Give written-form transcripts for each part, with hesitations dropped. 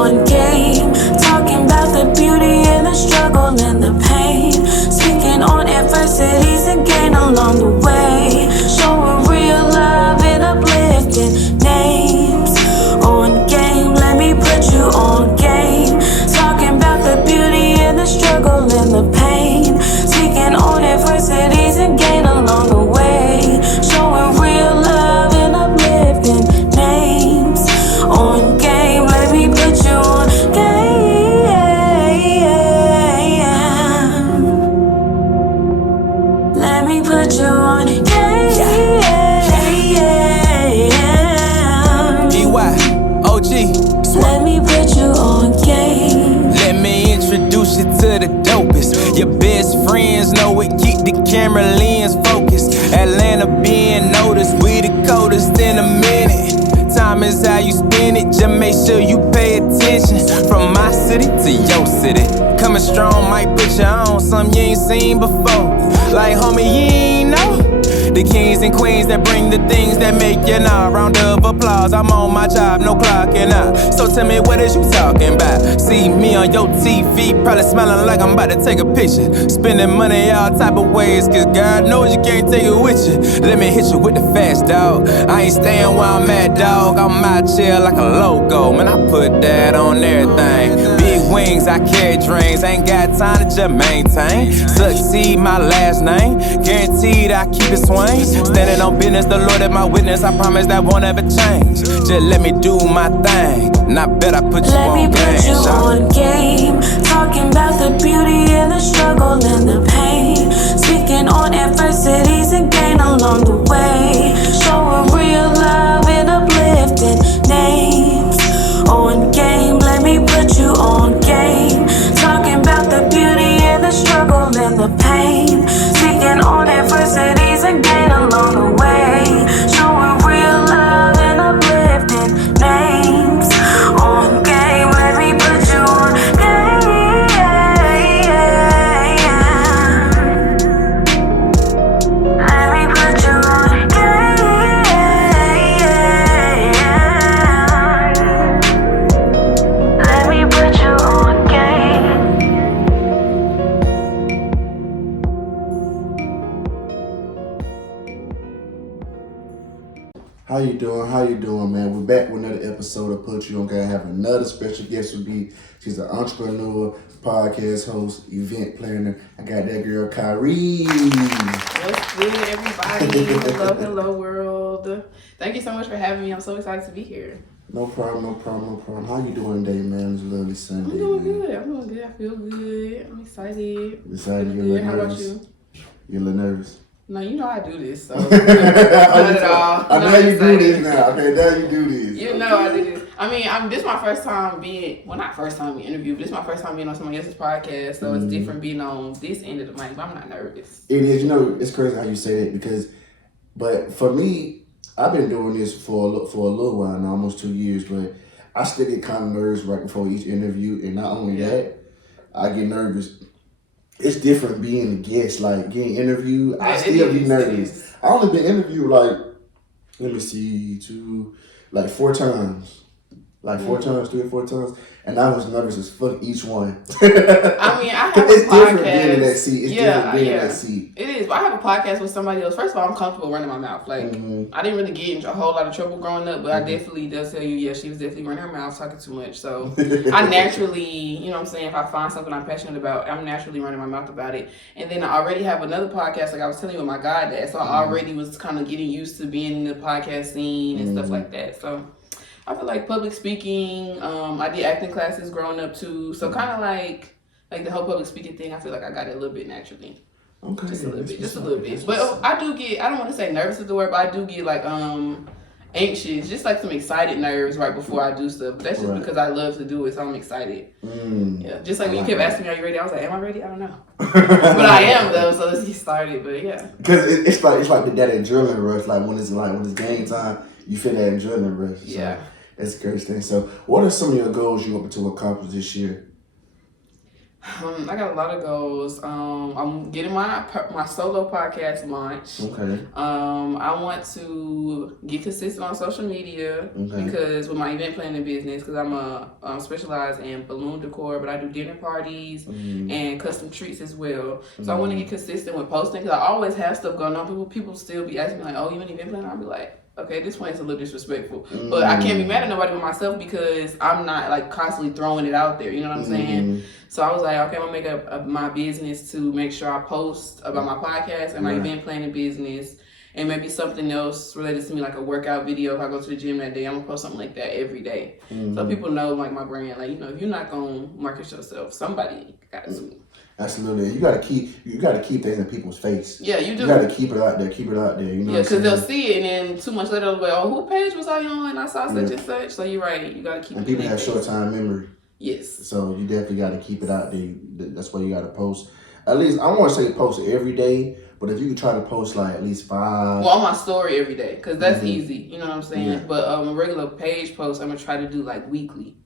on game. Talking about the beauty and the struggle and the pain. Speaking on adversities and gain along the way. Showing real love and uplifting names. On game, let me put you on game. Talking about the beauty and the struggle and the pain. Speaking on adversities and gain along the way. Showing real love and uplifting names. On game, let me put you on game. Let me put you on game. Let me put you on game. Let me introduce you to the dopest. Your best friends know it, keep the camera lens focused. Atlanta being noticed, we the coldest in a minute. Time is how you spend it, just make sure you pay attention. From my city to your city, coming strong might put you on something you ain't seen before. Like homie, you ain't know the kings and queens that bring the things that make you know. Round of applause, I'm on my job, no clocking out. So tell me, what is you talking about? See me on your TV, probably smiling like I'm about to take a picture. Spending money all type of ways, cause God knows you can't take it with you. Let me hit you with the fast, dog. I ain't staying where I'm at, dog. I'm out here like a logo, man, I put that on everything. Big wings, I carry dreams, ain't got time to just maintain. Succeed, my last name, guaranteed I keep it swing. Standing on business, the Lord is my witness. I promise that won't ever change. Just let me do my thing, and I bet I put you Let on me put game. you on game. Talking about the beauty and the struggle and the pain. Speaking on adversities and gain along the way. Showing real love and uplifting names. On game, let me put you on game. Talking about the beauty and the struggle and the pain. Speaking on adversities and gain along the way. Showing real love and uplifting names. On game, let me put you on game. Let me put you on game. Let me put you on game. How you doing? How you doing, man? We're back with another episode of Put You On Game. I have another special guest with me. She's an entrepreneur, podcast host, event planner. I got that girl, KYRIE. What's good, everybody? Hello, world. Thank you so much for having me. I'm so excited to be here. No problem. How you doing today, man? It's a lovely Sunday. I'm doing good. I feel good. I'm excited. Excited? Feel good. How about you? You're a little nervous? No, you know I do this, so not at all. I know you do this now. Okay, now you do this. You know I do this. I mean, this is my first time being, well, not first time being interviewed, but this is my first time being on somebody else's podcast, so it's different being on this end of the mic, but I'm not nervous. It is. You know, it's crazy how you say that but for me, I've been doing this for a little while now, almost 2 years, but I still get kind of nervous right before each interview, and not only that, I get nervous. It's different being a guest, like getting interviewed. I still be nervous. I only been interviewed like, let me see, 4 times. Like 3 or 4 times. And I was nervous as fuck each one. I mean, I have a it's podcast. Different being in that seat. It's different being in that seat. It is. But I have a podcast with somebody else. First of all, I'm comfortable running my mouth. Like, I didn't really get in a whole lot of trouble growing up, but I definitely does tell you, yeah, she was definitely running her mouth, talking too much. So I naturally, you know what I'm saying, if I find something I'm passionate about, I'm naturally running my mouth about it. And then I already have another podcast, like I was telling you, with my goddad. So I already was kind of getting used to being in the podcast scene and stuff like that. So I feel like public speaking, I did acting classes growing up too. So kind of like the whole public speaking thing, I feel like I got it a little bit naturally. Okay. Just a little bit. But I do get, I don't want to say nervous is the word, but I do get like anxious, just like some excited nerves right before I do stuff. But that's just because I love to do it, so I'm excited. Yeah, just like when you kept asking me, are you ready? I was like, am I ready? I don't know. But I am though, so let's get started. But yeah. Because it's like that adrenaline rush, like when it's game time, you feel that adrenaline rush. So Yeah. That's the greatest thing. So what are some of your goals you hoping to accomplish this year? I got a lot of goals. I'm getting my solo podcast launched. Okay. I want to get consistent on social media because with my event planning business, because I'm a specialized in balloon decor, but I do dinner parties and custom treats as well. So I want to get consistent with posting because I always have stuff going on. People still be asking me like, "Oh, you an event planner?" I'll be like, okay, this point is a little disrespectful, but I can't be mad at nobody but myself because I'm not like constantly throwing it out there. You know what I'm saying? So I was like, okay, I'm gonna make up my business to make sure I post about my podcast and my event planning business, and maybe something else related to me, like a workout video. If I go to the gym that day, I'm gonna post something like that every day, so people know like my brand. Like, you know, if you're not gonna market yourself, somebody got to. Absolutely, you gotta keep things in people's face. Yeah, you do. You gotta keep it out there. You know. Yeah, because they'll see it, and then 2 months later, they'll be like, "Oh, who page was I on? And I saw such and such." So you're right. You gotta keep. And people have short time memory. Yes. So you definitely gotta keep it out there. That's why you gotta post. At least I don't want to say post every day, but if you could try to post like at least 5. Well, on my story every day, because that's easy. You know what I'm saying? Yeah. But a regular page post, I'm gonna try to do like weekly.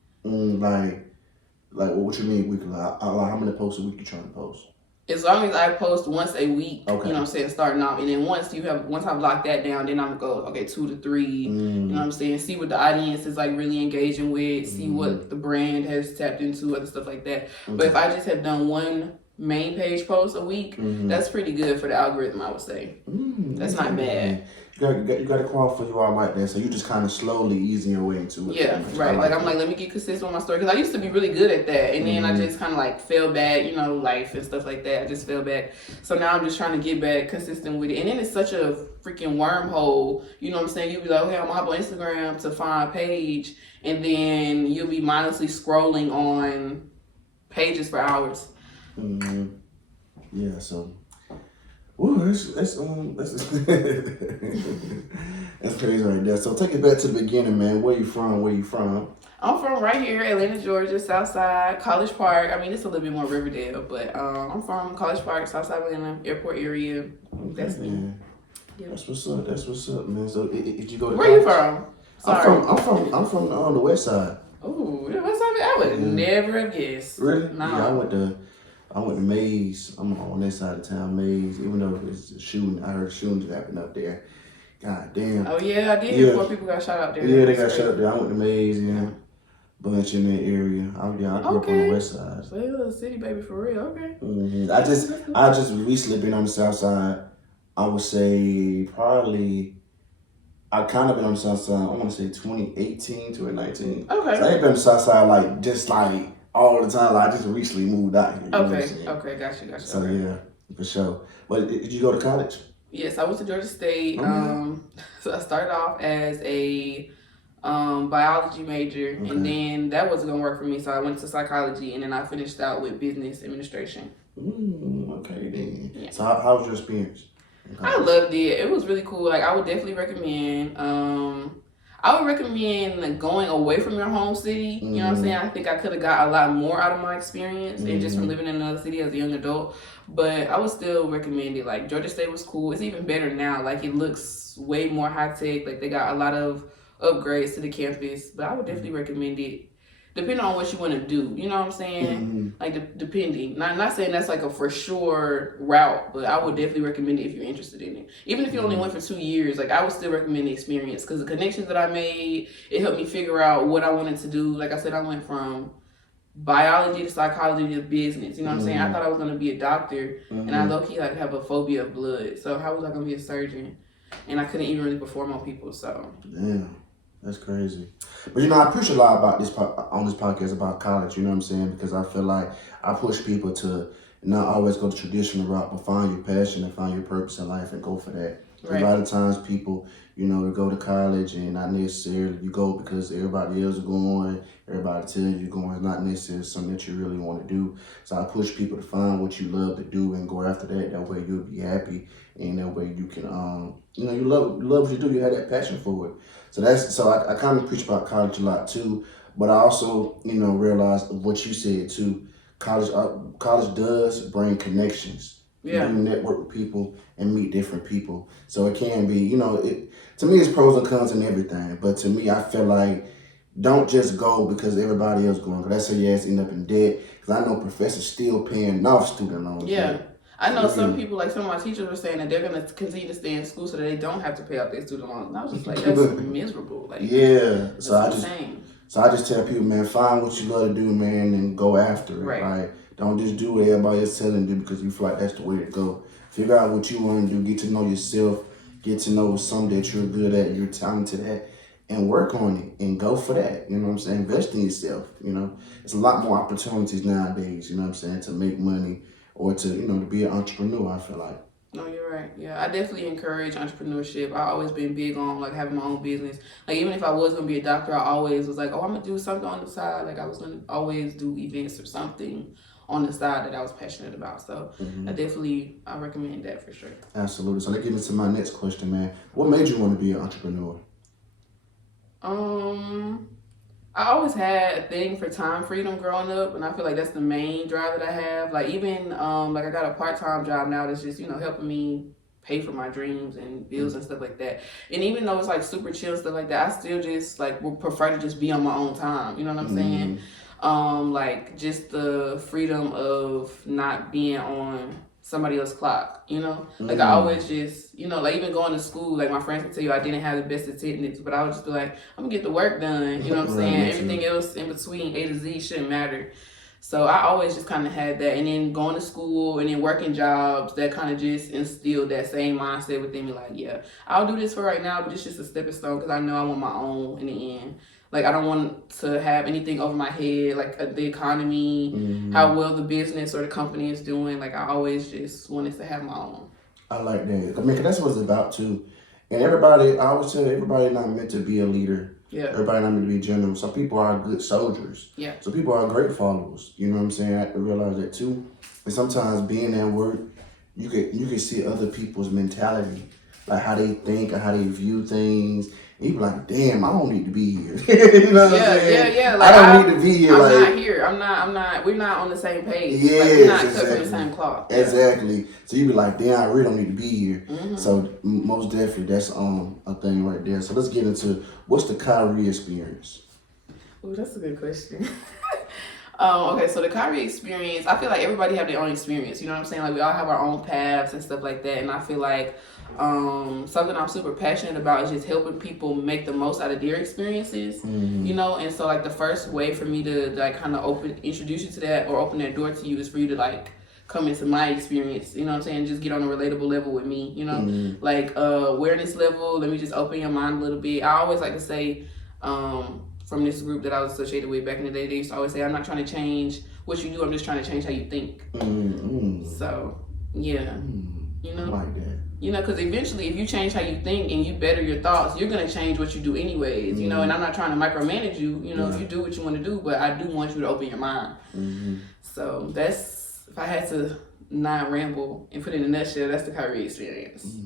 Like what you mean weekly? Like how many posts a week you trying to post? As long as I post once a week, okay. You know what I'm saying, starting out. And then once I've locked that down, then I'm going to go, okay, 2 to 3, you know what I'm saying, see what the audience is like really engaging with, see what the brand has tapped into, other stuff like that. But if I just have done one main page post a week, that's pretty good for the algorithm, I would say. That's not bad. You got to crawl for you all like that, so you just kind of slowly easing your way into it. Yeah, right. Like I'm like, let me get consistent with my story, because I used to be really good at that, and then I just kind of like fell back, you know, life and stuff like that. I just fell back. So now I'm just trying to get back consistent with it, and then it's such a freaking wormhole. You know what I'm saying? You'll be like, okay, I'm gonna hop on Instagram to find a page, and then you'll be mindlessly scrolling on pages for hours. Yeah. So. Ooh, that's that's crazy right there. So take it back to the beginning, man. Where you from? I'm from right here, Atlanta, Georgia, Southside, College Park. I mean, it's a little bit more Riverdale, but I'm from College Park, Southside Atlanta, airport area. That's me. Yeah. That's what's up, man. So did you go to Where college? You from? Sorry. I'm from the west side. Oh, the west side? I would never have guessed. Really? No. Yeah, I went to Mays. I'm on that side of town, Mays. Even though it's a shooting, I heard shootings happened up there. God damn. Oh yeah, I did hear 4 people got shot out there. Yeah, they got shot up there. I went to Mays, bunch in that area. I grew up on the west side. So you're a little city baby for real, okay. I just recently been on the south side. I would say probably I kind of been on the south side. I want to say 2018 to 2019. Okay. So I ain't been on the south side like all the time. Like I just recently moved out here. Okay, gotcha. So yeah, for sure. But did you go to college? Yes, I went to Georgia State. So I started off as a biology major, and then that wasn't gonna work for me. So I went to psychology, and then I finished out with business administration. Okay then. Yeah. So how was your experience? I loved it. It was really cool. Like I would definitely recommend. I would recommend going away from your home city. You know what I'm saying? I think I could have got a lot more out of my experience and just from living in another city as a young adult. But I would still recommend it. Like Georgia State was cool. It's even better now. Like it looks way more high tech. Like they got a lot of upgrades to the campus. But I would definitely recommend it. Depending on what you want to do, you know what I'm saying? Like depending, not saying that's like a for sure route, but I would definitely recommend it if you're interested in it. Even if you only went for 2 years, like I would still recommend the experience because the connections that I made, it helped me figure out what I wanted to do. Like I said, I went from biology to psychology to business. You know what I'm saying? I thought I was gonna be a doctor, and I low-key like have a phobia of blood. So how was I gonna be a surgeon? And I couldn't even really perform on people. So damn. That's crazy. But I preach a lot about this on this podcast about college, you know what I'm saying? Because I feel like I push people to not always go the traditional route, but find your passion and find your purpose in life and go for that. Right. A lot of times people, go to college and not necessarily you go because everybody else is going, everybody tells you going. It's not necessarily something that you really want to do. So I push people to find what you love to do and go after that. That way you'll be happy and that way you can, you love what you do. You have that passion for it. So I kind of preach about college a lot too, but I also, realize what you said too. College does bring connections. Yeah. You network with people and meet different people. So it can be, to me it's pros and cons and everything. But to me, I feel like don't just go because everybody else going. Cause that's how your ass end up in debt. Cause I know professors still paying off student loans. Yeah. I know some people, like some of my teachers were saying that they're going to continue to stay in school so that they don't have to pay off their student loans. And I was just like, that's miserable. Like, yeah. So I insane. just tell people, man, find what you love to do, man, and go after it. Right. Don't just do what everybody else telling you because you feel like that's the way to go. Figure out what you want to do. Get to know yourself. Get to know something that you're good at, you're talented at, and work on it and go for that. You know what I'm saying? Invest in yourself. You know, there's a lot more opportunities nowadays. You know what I'm saying? To make money or to to be an entrepreneur. I feel like. No, you're right. Yeah, I definitely encourage entrepreneurship. I've always been big on like having my own business. Like even if I was gonna be a doctor, I always was like, oh, I'm gonna do something on the side. Like I was gonna always do events or something on the side that I was passionate about. So I recommend that for sure. Absolutely. So let's get into my next question, man. What made you want to be an entrepreneur? I always had a thing for time freedom growing up, and I feel like that's the main drive that I have. Like even like I got a part-time job now that's just helping me pay for my dreams and bills and stuff like that. And even though it's like super chill and stuff like that, I still just like would prefer to just be on my own time. You know what I'm saying? Like just the freedom of not being on somebody else's clock, like I always just, like even going to school, like my friends can tell you I didn't have the best attendance, but I would just be like, I'm gonna get the work done, you know what I'm saying? Everything else in between A to Z shouldn't matter. So I always just kind of had that, and then going to school and then working jobs, that kind of just instilled that same mindset within me, like, yeah, I'll do this for right now, but it's just a stepping stone because I know I want my own in the end. Like, I don't want to have anything over my head, like the economy, how well the business or the company is doing. Like, I always just wanted to have my own. I like that. I mean, 'cause that's what it's about, too. And everybody, I always tell everybody not meant to be a leader. Yeah. Everybody not meant to be general. Some people are good soldiers. Yeah. Some people are great followers. You know what I'm saying? I have to realize that, too. And sometimes being at work, you can see other people's mentality, like how they think or how they view things. And you be like, damn, I don't need to be here. You know what I'm saying? Yeah. Like, I don't need to be here. I'm like, not here. I'm not. We're not on the same page. Yeah, like, we're not cut exactly. from the same cloth. Exactly. So you be like, damn, I really don't need to be here. So most definitely, that's a thing right there. So let's get into what's the KYRIE experience. Oh, that's a good question. Okay, so the KYRIE experience, I feel like everybody have their own experience. You know what I'm saying? Like we all have our own paths and stuff like that. And I feel like something I'm super passionate about is just helping people make the most out of their experiences. And so like the first way for me to like kind of introduce you to that or open that door to you is for you to like come into my experience, you know what I'm saying? Just get on a relatable level with me, like awareness level. Let me just open your mind a little bit. I always like to say, from this group that I was associated with back in the day, they used to always say, I'm not trying to change what you do, I'm just trying to change how you think. So, yeah. I like that. Because eventually if you change how you think and you better your thoughts, you're going to change what you do anyways, and I'm not trying to micromanage you, you do what you want to do, but I do want you to open your mind. So that's, if I had to not ramble and put it in a nutshell, that's the KYRIE experience.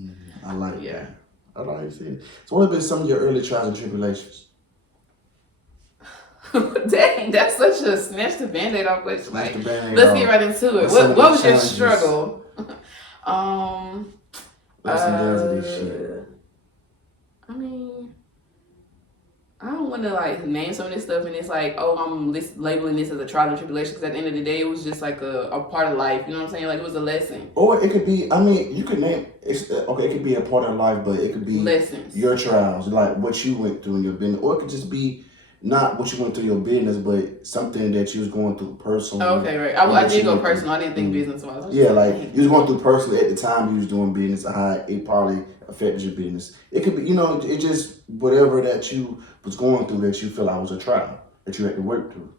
I like that. I like it. So what have been some of your early trials and tribulations? Dang, that's such a snatch the Band-Aid off question. Like, let's get right into it. What was your struggle? I mean, I don't want to like name some of this stuff and it's like, oh, I'm labeling this as a trial and tribulation, because at the end of the day, it was just like a part of life. You know what I'm saying? Like it was a lesson. Or it could be, I mean, you could name, it could be a part of life, but it could be lessons, your trials, like what you went through in your business, or it could just be not what you went through your business, but something that you was going through personally. Okay, right. I did go personal. I didn't think business-wise. Yeah, like you was going through personally at the time you was doing business, how it probably affected your business. It could be, it just whatever that you was going through that you feel like was a trial that you had to work through.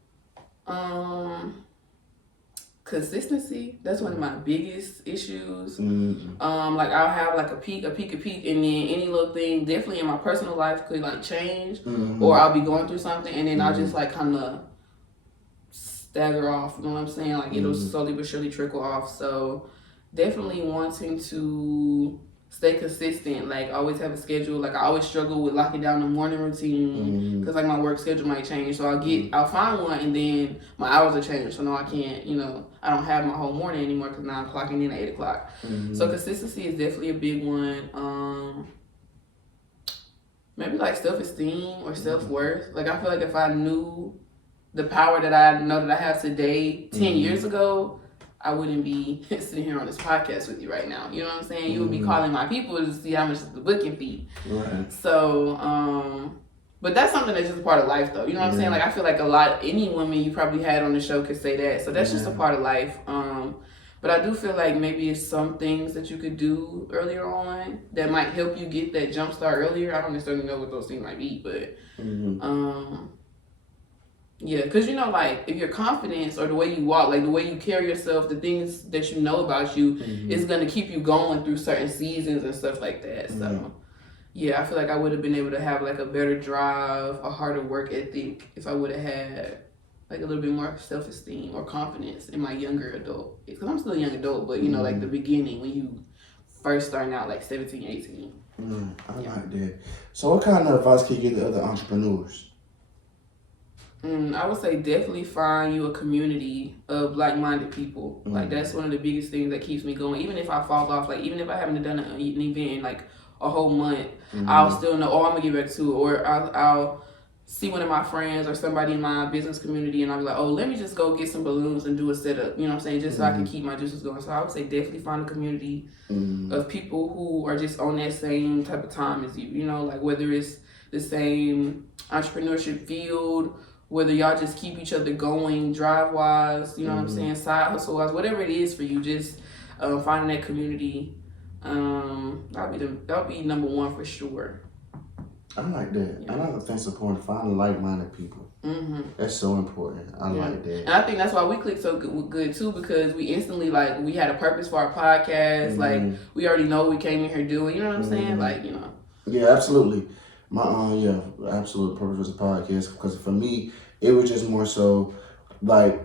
Consistency. That's one of my biggest issues. Like I'll have like a peak, and then any little thing definitely in my personal life could like change, or I'll be going through something and then I'll just like kind of stagger off. You know what I'm saying? Like it'll slowly but surely trickle off. So definitely wanting to stay consistent, like always have a schedule. Like I always struggle with locking down the morning routine because like my work schedule might change. So I'll find one and then my hours will change. So now I can't, I don't have my whole morning anymore because now I'm clocking in at 8 o'clock. So consistency is definitely a big one. maybe like self-esteem or self-worth. Like I feel like if I knew the power that I know that I have today 10 years ago, I wouldn't be sitting here on this podcast with you right now. You know what I'm saying? You would be calling my people to see how much the booking fee. Right. So, but that's something that's just a part of life, though. You know what I'm saying? Like I feel like any woman you probably had on the show could say that. So that's just a part of life. But I do feel like maybe it's some things that you could do earlier on that might help you get that jump start earlier. I don't necessarily know what those things might be, but yeah, because you know, like if your confidence or the way you walk, like the way you carry yourself, the things that you know about you is going to keep you going through certain seasons and stuff like that. So yeah, I feel like I would have been able to have like a better drive, a harder work ethic if I would have had like a little bit more self-esteem or confidence in my younger adult. Because I'm still a young adult, but you know, like the beginning when you first starting out like 17, 18. I like that. So what kind of advice can you give to other entrepreneurs? I would say definitely find you a community of like-minded people. Like that's one of the biggest things that keeps me going. Even if I fall off, like even if I haven't done an event in like a whole month, I'll still know, oh, I'm gonna get back to it. Or I'll see one of my friends or somebody in my business community and I'll be like, oh, let me just go get some balloons and do a setup. You know what I'm saying? Just so I can keep my juices going. So I would say definitely find a community of people who are just on that same type of time as you. You know, like whether it's the same entrepreneurship field, whether y'all just keep each other going drive-wise, you know what I'm saying, side hustle-wise, whatever it is for you, just finding that community, that'll be number one for sure. I like that. Yeah. Another thing's important, finding like-minded people. That's so important. I like that. And I think that's why we clicked so good too, because we instantly, like, we had a purpose for our podcast. Like, we already know what we came in here doing, you know what I'm saying? Like, you know. Yeah, absolutely. My absolute purpose was a podcast because for me, it was just more so like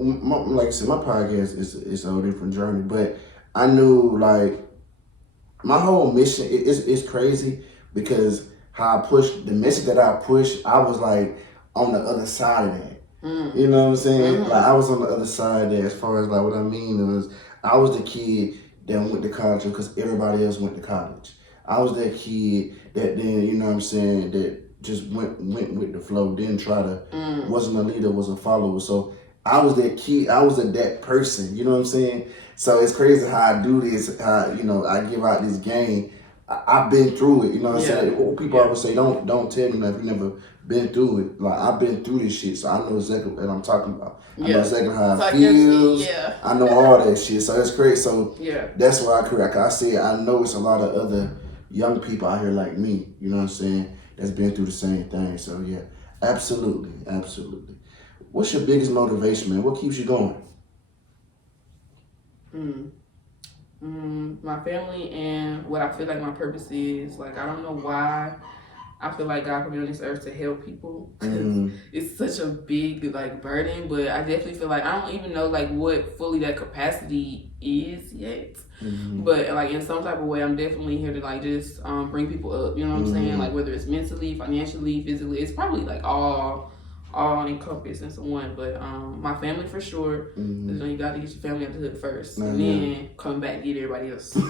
I said, my podcast is a different journey, but I knew like my whole mission is crazy because how I pushed the message that I pushed, I was like on the other side of that. You know what I'm saying? Like I was on the other side of that as far as like what I mean was I was the kid that went to college because everybody else went to college. I was that kid that then, you know what I'm saying, that just went with the flow, didn't try to, wasn't a leader, was a follower. So I was that kid, I was that person, you know what I'm saying? So it's crazy how I do this, how, you know, I give out this game. I've been through it, you know what I'm saying? People always say, don't tell me that if you never been through it. Like, I've been through this shit, so I know exactly what I'm talking about. I know exactly how it feels. I know all that shit, so it's crazy. So that's why I said, I know it's a lot of other young people out here like me, you know what I'm saying, that's been through the same thing. So yeah, absolutely. What's your biggest motivation, man? What keeps you going? My family and what I feel like my purpose is. Like, I don't know why I feel like God put me on this earth to help people. It's such a big like burden, but I definitely feel like I don't even know like what fully that capacity is yet. But like in some type of way, I'm definitely here to like just bring people up. You know what I'm saying? Like whether it's mentally, financially, physically, it's probably like all encompassed into one. But my family for sure. You know, you got to get your family out the hood first, and then come back and get everybody else. I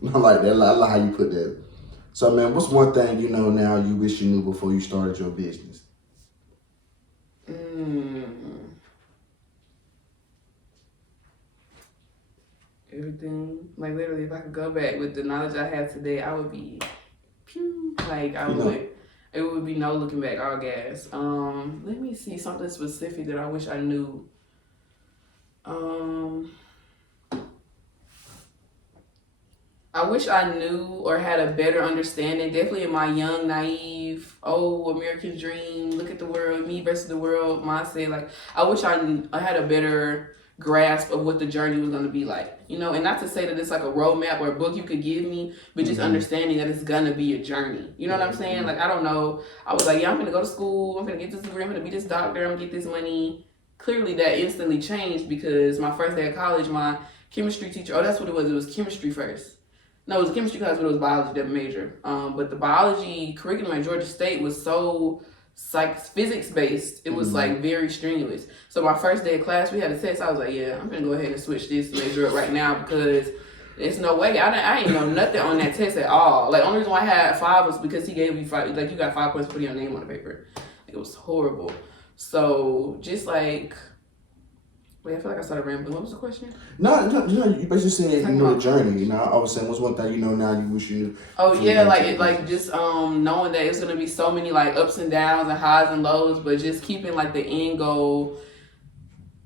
like that. I like how you put that. So man, what's one thing you know now you wish you knew before you started your business? Everything. Like literally, if I could go back with the knowledge I have today, I would be like I would. It would be no looking back, all gas. Let me see something specific that I wish I knew. I wish I knew or had a better understanding. Definitely in my young, naive, American dream, look at the world, me versus the world mindset. Like I wish I had a better grasp of what the journey was going to be like, you know, and not to say that it's like a roadmap or a book you could give me, but just understanding that it's going to be a journey. You know what I'm saying? Like, I don't know. I was like, yeah, I'm going to go to school. I'm going to get this degree. I'm going to be this doctor. I'm going to get this money. Clearly that instantly changed because my first day of college, my chemistry teacher, that's what it was. It was chemistry first. No, it was a chemistry class, but it was biology that major. But the biology curriculum at Georgia State was so physics based, it was like very strenuous. So my first day of class, we had a test. I was like, yeah, I'm gonna go ahead and switch this major up right now because It's no way. I ain't know nothing on that test at all. Like, only reason why I had 5 was because he gave me 5. Like, you got 5 points for putting your name on the paper. It was horrible. So, just like, wait, I feel like I started rambling. What was the question? No, you basically said, the journey. You know, I was saying, what's one thing now you wish you... Oh, yeah, just knowing that it's going to be so many, like, ups and downs and highs and lows, but just keeping, like, the end goal.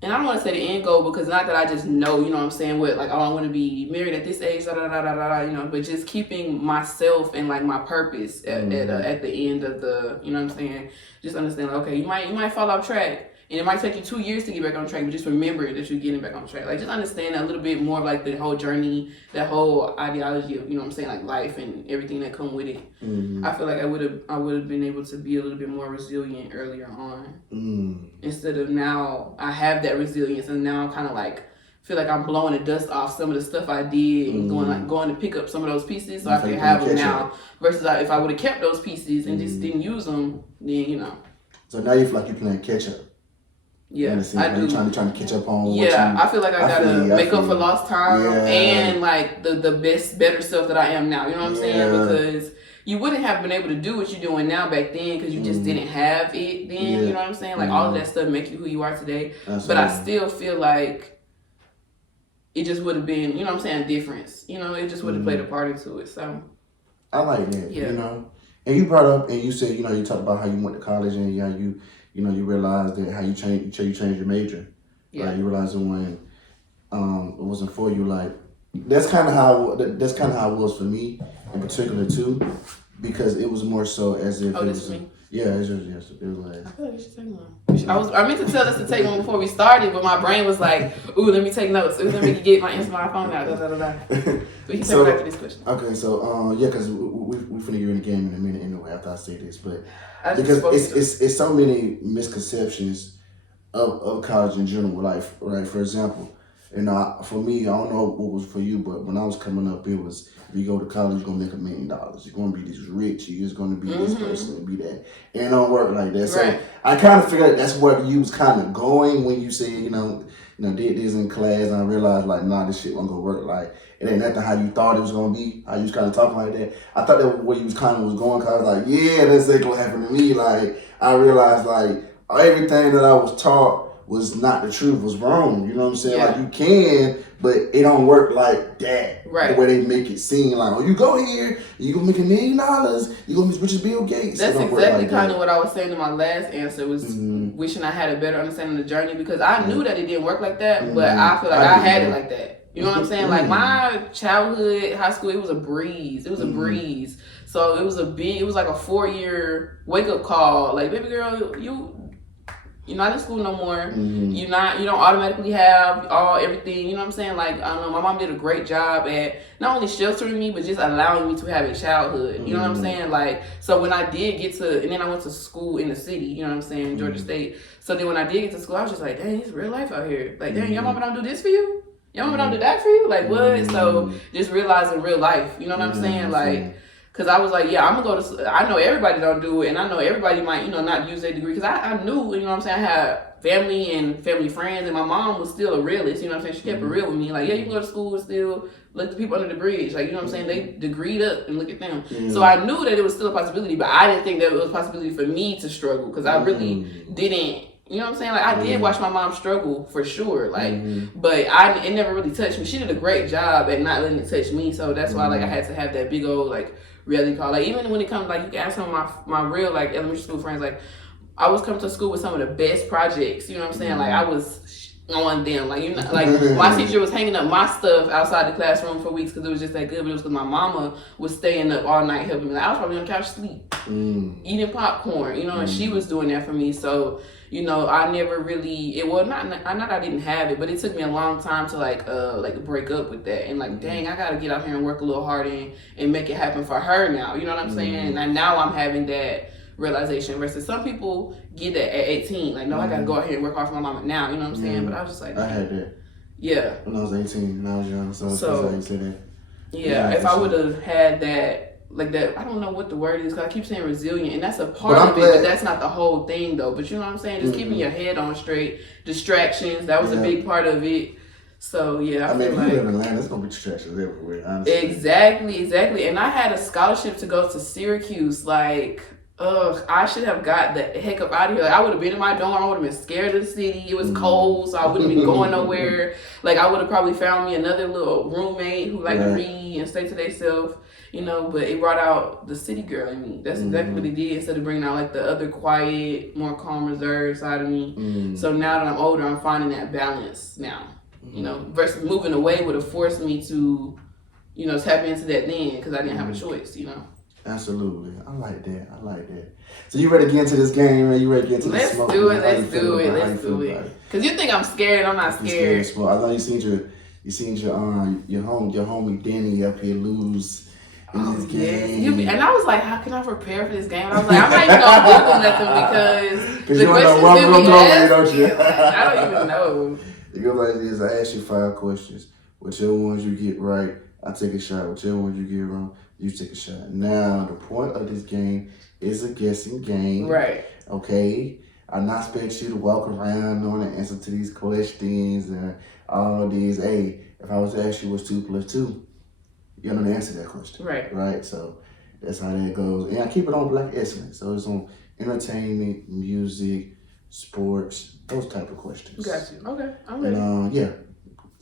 And I don't want to say the end goal because not that I just know, you know what I'm saying, what, like, oh, I want to be married at this age, you know, but just keeping myself and, like, my purpose at the end of the, you know what I'm saying, just understand, like, okay, you might fall off track. And it might take you 2 years to get back on track, but just remember that you're getting back on track. Like, just understand a little bit more of, like, the whole journey, that whole ideology of, you know what I'm saying, like, life and everything that come with it. I feel like I would have been able to be a little bit more resilient earlier on. Instead of now, I have that resilience, and now I'm kind of, like, feel like I'm blowing the dust off some of the stuff I did and going to pick up some of those pieces so I can have them now. Versus if I would have kept those pieces and just didn't use them, then, you know. So now you feel like you're playing catch-up. Yeah, I do. You're trying to catch up on. Yeah, I feel like I gotta make up for lost time and like the better stuff that I am now. You know what I'm saying? Because you wouldn't have been able to do what you're doing now back then because you just didn't have it then. You know what I'm saying? Like all of that stuff make you who you are today. But I still feel like it just would have been, you know what I'm saying, a difference. You know, it just would have played a part into it. So I like that. Yeah. You know, and you brought up and you said, you know, you talked about how you went to college and how you realized that how you changed your major. Yeah. Like you realized when it wasn't for you. Like that's kind of how it was for me in particular too, because it was more so as if it was. Yeah, it was like. I feel like we should take one. I meant to tell us to take one before we started, but my brain was like, "Ooh, let me take notes. Let me get my phone out." We can take it after this question. Okay, so because we finna get in the game in a minute anyway after I say this, but because it's so many misconceptions of college in general. Like for example, for me, I don't know what was for you, but when I was coming up, it was if you go to college, you're gonna make $1 million. You're gonna be this rich. You're just gonna be this person and be that. And it don't work like that. So I kind of figured that's where you was kind of going when you said, did this in class, and I realized like, nah, this shit wasn't gonna work. Like it ain't nothing how you thought it was gonna be. How you was kind of talking like that. I thought that was where you was kind of was going. Cause I was like, yeah, that's exactly what happened to me. Like I realized like everything that I was taught was not the truth, was wrong. You know what I'm saying? Yeah. Like you can, but it don't work like that. Right. The way they make it seem like, you go here, you gonna make $1 million, you gonna be as rich as Bill Gates. That's exactly kind of what I was saying in my last answer was wishing I had a better understanding of the journey because I knew that it didn't work like that, but I feel like I had it like that. You know what I'm saying? Like my childhood, high school, it was a breeze. It was a breeze. So it was like a 4-year wake up call. Like, baby girl, you're not in school no more. You don't automatically have everything. You know what I'm saying? Like, I don't know, my mom did a great job at not only sheltering me, but just allowing me to have a childhood. You know what I'm saying? Like, so when I did get to, and then I went to school in the city, you know what I'm saying, Georgia State. So then when I did get to school, I was just like, dang, it's real life out here. Like, dang, your mama don't do this for you? Your mama don't do that for you? Like, what? So just realizing real life. You know what I'm saying? Like, because I was like, yeah, I'm going to go to, I know everybody don't do it, and I know everybody might, not use their degree, because I knew, you know what I'm saying, I had family and family friends, and my mom was still a realist, you know what I'm saying, she kept it real with me, like, yeah, you can go to school and still look at the people under the bridge, like, you know what I'm saying, they degreed up and look at them. So I knew that it was still a possibility, but I didn't think that it was a possibility for me to struggle, because I really didn't. You know what I'm saying? Like, I did watch my mom struggle for sure. Like, but it never really touched me. She did a great job at not letting it touch me. So that's why, like, I had to have that big old, like, reality call. Like, even when it comes, like, you can ask some of my real, like, elementary school friends, like, I was coming to school with some of the best projects. You know what I'm saying? Like, I was on them. Like, like, my teacher was hanging up my stuff outside the classroom for weeks because it was just that good. But it was because my mama was staying up all night helping me. Like, I was probably on the couch asleep, eating popcorn, and she was doing that for me. So, I never really, not that I didn't have it, but it took me a long time to like break up with that and like, dang, I gotta get out here and work a little harder and make it happen for her now. You know what I'm saying? And now I'm having that realization versus some people get that at 18. Like, no, I gotta go out here and work hard for my mama now. You know what I'm saying? But I was just like, I had that. Yeah. When I was 18, when I was young, so I said that. Yeah, if I would have had that. Like that, I don't know what the word is because I keep saying resilient, and that's a part of it, but that's not the whole thing though. But you know what I'm saying? Just keeping your head on straight, distractions, that was a big part of it. So yeah, I mean, if feel you live like in Atlanta, there's gonna be distractions everywhere. Honestly. exactly. And I had a scholarship to go to Syracuse. Like, I should have got the heck up out of here. Like, I would have been in my dorm. I would have been scared of the city. It was cold, so I wouldn't have been going nowhere. Like, I would have probably found me another little roommate who liked to read and stay to themselves. You know, but it brought out the city girl in me. That's exactly what it did. Instead of bringing out like the other quiet, more calm, reserved side of me. So now that I'm older, I'm finding that balance now. You know, versus moving away would have forced me to, you know, tap into that then because I didn't have a choice. You know. Absolutely, I like that. So you ready to get into this game, man? You ready to get into this smoke? Let's do it. Cause you think I'm scared? I'm not scared. I know you seen your homie Danny up here lose. This game. And I was like, how can I prepare for this game? And I was like, I'm not even gonna Google nothing because the questions you be asking, I don't even know. It goes like this: I ask you 5 questions. Whichever ones you get right, I take a shot. Whichever ones you get wrong, you take a shot. Now, the point of this game is a guessing game. Right. Okay. I'm not expecting you to walk around knowing the answer to these questions and all these. Hey, if I was to ask you what's 2 + 2. You know the answer to that question. Right. So that's how that goes. And I keep it on Black Excellence. So it's on entertainment, music, sports, those type of questions. Got you. Okay. I'm ready. And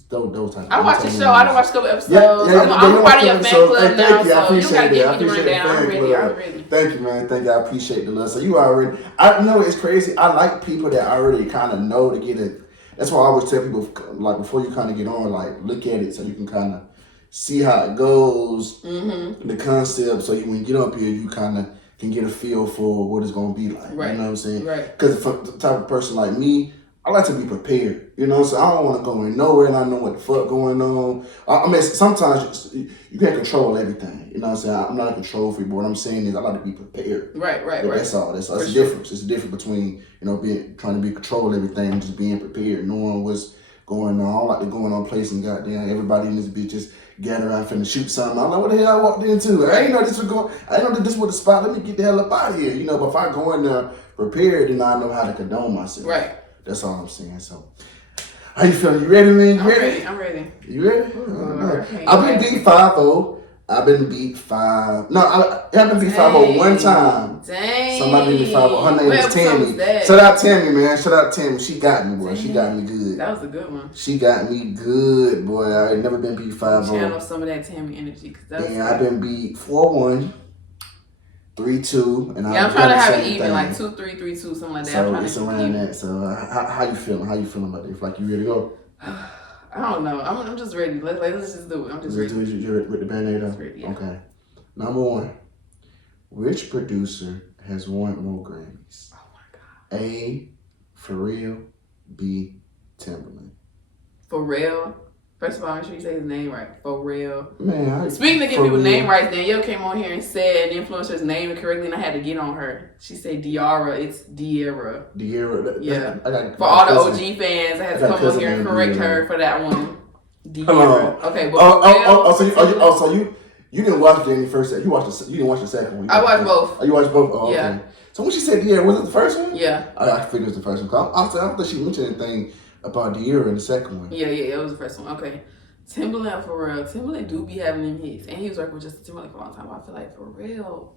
those type of I watch the show. I don't watch a couple episodes. Yeah, I'm part of your fan club now, you. I so you appreciate gotta that. give me the rundown. I'm ready. Thank you, man. Thank you. I appreciate the love. So you already, I know it's crazy. I like people that already kind of know to get it. That's why I always tell people, like, before you kind of get on, like, look at it so you can kind of see how it goes, the concept, so when you get up here, you kind of can get a feel for what it's going to be like. Right. You know what I'm saying? Right. Because for the type of person like me, I like to be prepared. You know, so I don't want to go in nowhere and I know what the fuck going on. I mean, sometimes you can't control everything. You know what I'm saying? I'm not a control freak, but what I'm saying is I like to be prepared. Right. That's all. That's the difference. It's the difference between, you know, trying to be control everything and just being prepared, knowing what's going on. I don't like to go in on place and goddamn everybody in this bitch just gather around finna shoot something. I'm like, what the hell I walked into? I ain't know this was going. I ain't know that this was the spot. Let me get the hell up out of here. You know, but if I go in there prepared, then I know how to condone myself. Right. That's all I'm saying. So, how you feeling? You ready, man? I'm ready. I'm ready. You ready? I've been beat 5-0. I've been beat 5. No, I haven't beat 5-0 one time. Dang. Somebody beat me 5-0. Her name is Tammy. Shout out Tammy, man. Shout out Tammy. She got me, boy. Dang. She got me good. That was a good one. She got me good, boy. I ain't never been beat 5-0. Channel some of that Tammy energy. And I've been beat 4-1, 3-2, and I'm trying to have it even, like 2-3, 3-2, something like that. So it's around that. So how you feeling? How you feeling about this? Like, you ready to go? I don't know. I'm just ready. Let's just do it. I'm just ready. You're with the Band-Aid up? Ready, yeah. Okay. Number 1. Which producer has won more Grammys? Oh my God. A. Pharrell. B. Timbaland. Pharrell. First of all, make sure you say his name right. Pharrell. Man, speaking of getting people name rights, Danielle came on here and said the influencer's name correctly, and I had to get on her. She said Diarra. It's Diarra. Diarra. Yeah. For all the OG fans, I had to come on here and correct her for that one. Diarra. Okay. But so you didn't watch Jamie first. You didn't watch the second one. I watched both. Oh, you watched both? Oh, okay. Yeah. So when she said Diarra, was it the first one? Yeah. I figured it was the first one. I don't think she mentioned anything about Diarra in the second one. Yeah, it was the first one. Okay. Timbaland, for real. Timbaland do be having them hits. And he was working with Justin Timberlake for a long time. I feel like, for real.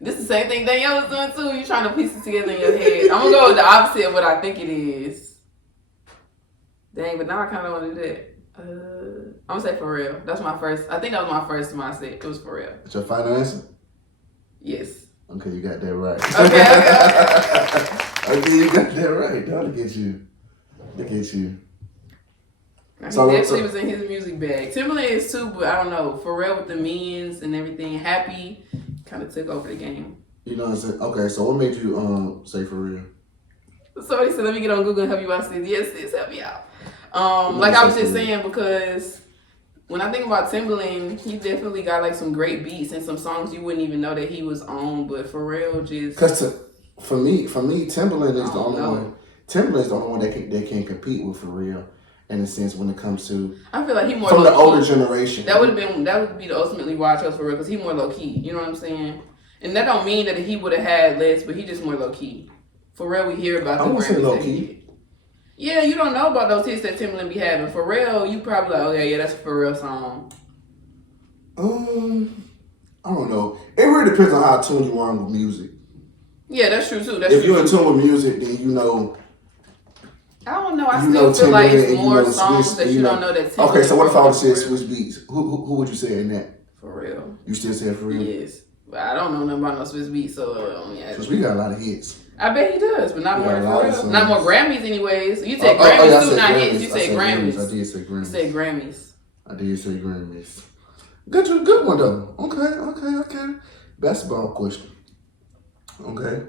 This is the same thing Danielle was doing too. You trying to piece it together in your head. I'm going to go with the opposite of what I think it is. Dang, but now I kind of want to do that. I'm going to say for real. That's my first. I think that was my first mindset. It was for real. That's your final answer? Yes. Okay, you got that right. Okay. Okay, you got that right. Look at you. Look at you. He definitely was in his music bag. Timbaland is too, but I don't know. Pharrell with the Minions and everything, Happy kind of took over the game. You know what I'm saying? Okay, so what made you say for real? Somebody said, let me get on Google and help you out. Sis. Yes, sis, help me out. Like I was just saying, because when I think about Timbaland, he definitely got like some great beats and some songs you wouldn't even know that he was on. But Pharrell just for me, Timbaland is the only one. Timbaland is the only one that can compete with Pharrell. In a sense, when it comes to, I feel like he more from low-key. The older generation. That would be the ultimately why I chose Pharrell, because he more low key. You know what I'm saying? And that don't mean that he would have had less, but he just more low key. Pharrell, we hear about. I wouldn't say low key. Yeah, you don't know about those hits that Timbaland be having. Pharrell, you probably like, okay, yeah, that's a Pharrell song. I don't know. It really depends on how tuned you are with music. Yeah, that's true too. If you're in tune with music, then you know. I don't know. I still feel like it's more songs Swiss, that you don't know that Timbaland. Okay, so what if I would say Swiss Beats? Who would you say in that? Pharrell. You still say Pharrell? Yes. But I don't know nothing about no Swiss Beats, so yeah. Swiss Beats got a lot of hits. I bet he does, but not more than Pharrell. Not more Grammys anyways. You said Grammys too, not hits. You said Grammys. I did say Grammys. You said Grammys. I did say Grammys. Good one though. Okay. Basketball question. Okay.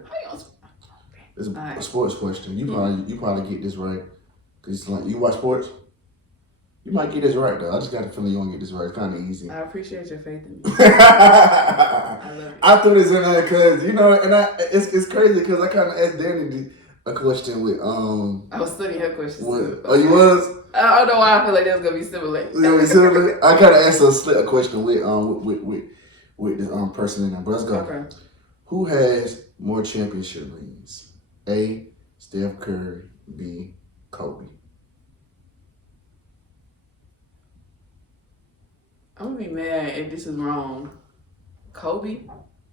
It's a sports question. You probably get this right. Cause it's like you watch sports. You might get this right though. I just got a feeling you won't get this right. It's kind of easy. I appreciate your faith in me. I love it. I threw this in there because it's crazy because I kind of asked Danny a question with I was studying her questions too. Oh, you was? I don't know why I feel like that's gonna be similar. I kind of asked a question with this person in there. But let's go. Okay. Who has more championship rings? A. Steph Curry. B. Kobe. I'm gonna be mad if this is wrong. Kobe?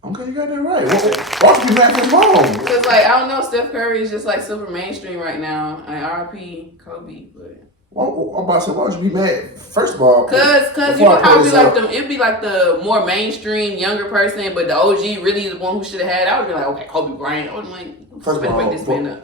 Okay, you got that right. Why would you be mad if it's wrong? Because, like, I don't know, Steph Curry is just, like, super mainstream right now. And RIP Kobe, but... Why would you be mad? First of all... Because you know how it'd be like the more mainstream, younger person, but the OG really is the one who should have had. I would be like, okay, Kobe Bryant. I was like, first of all,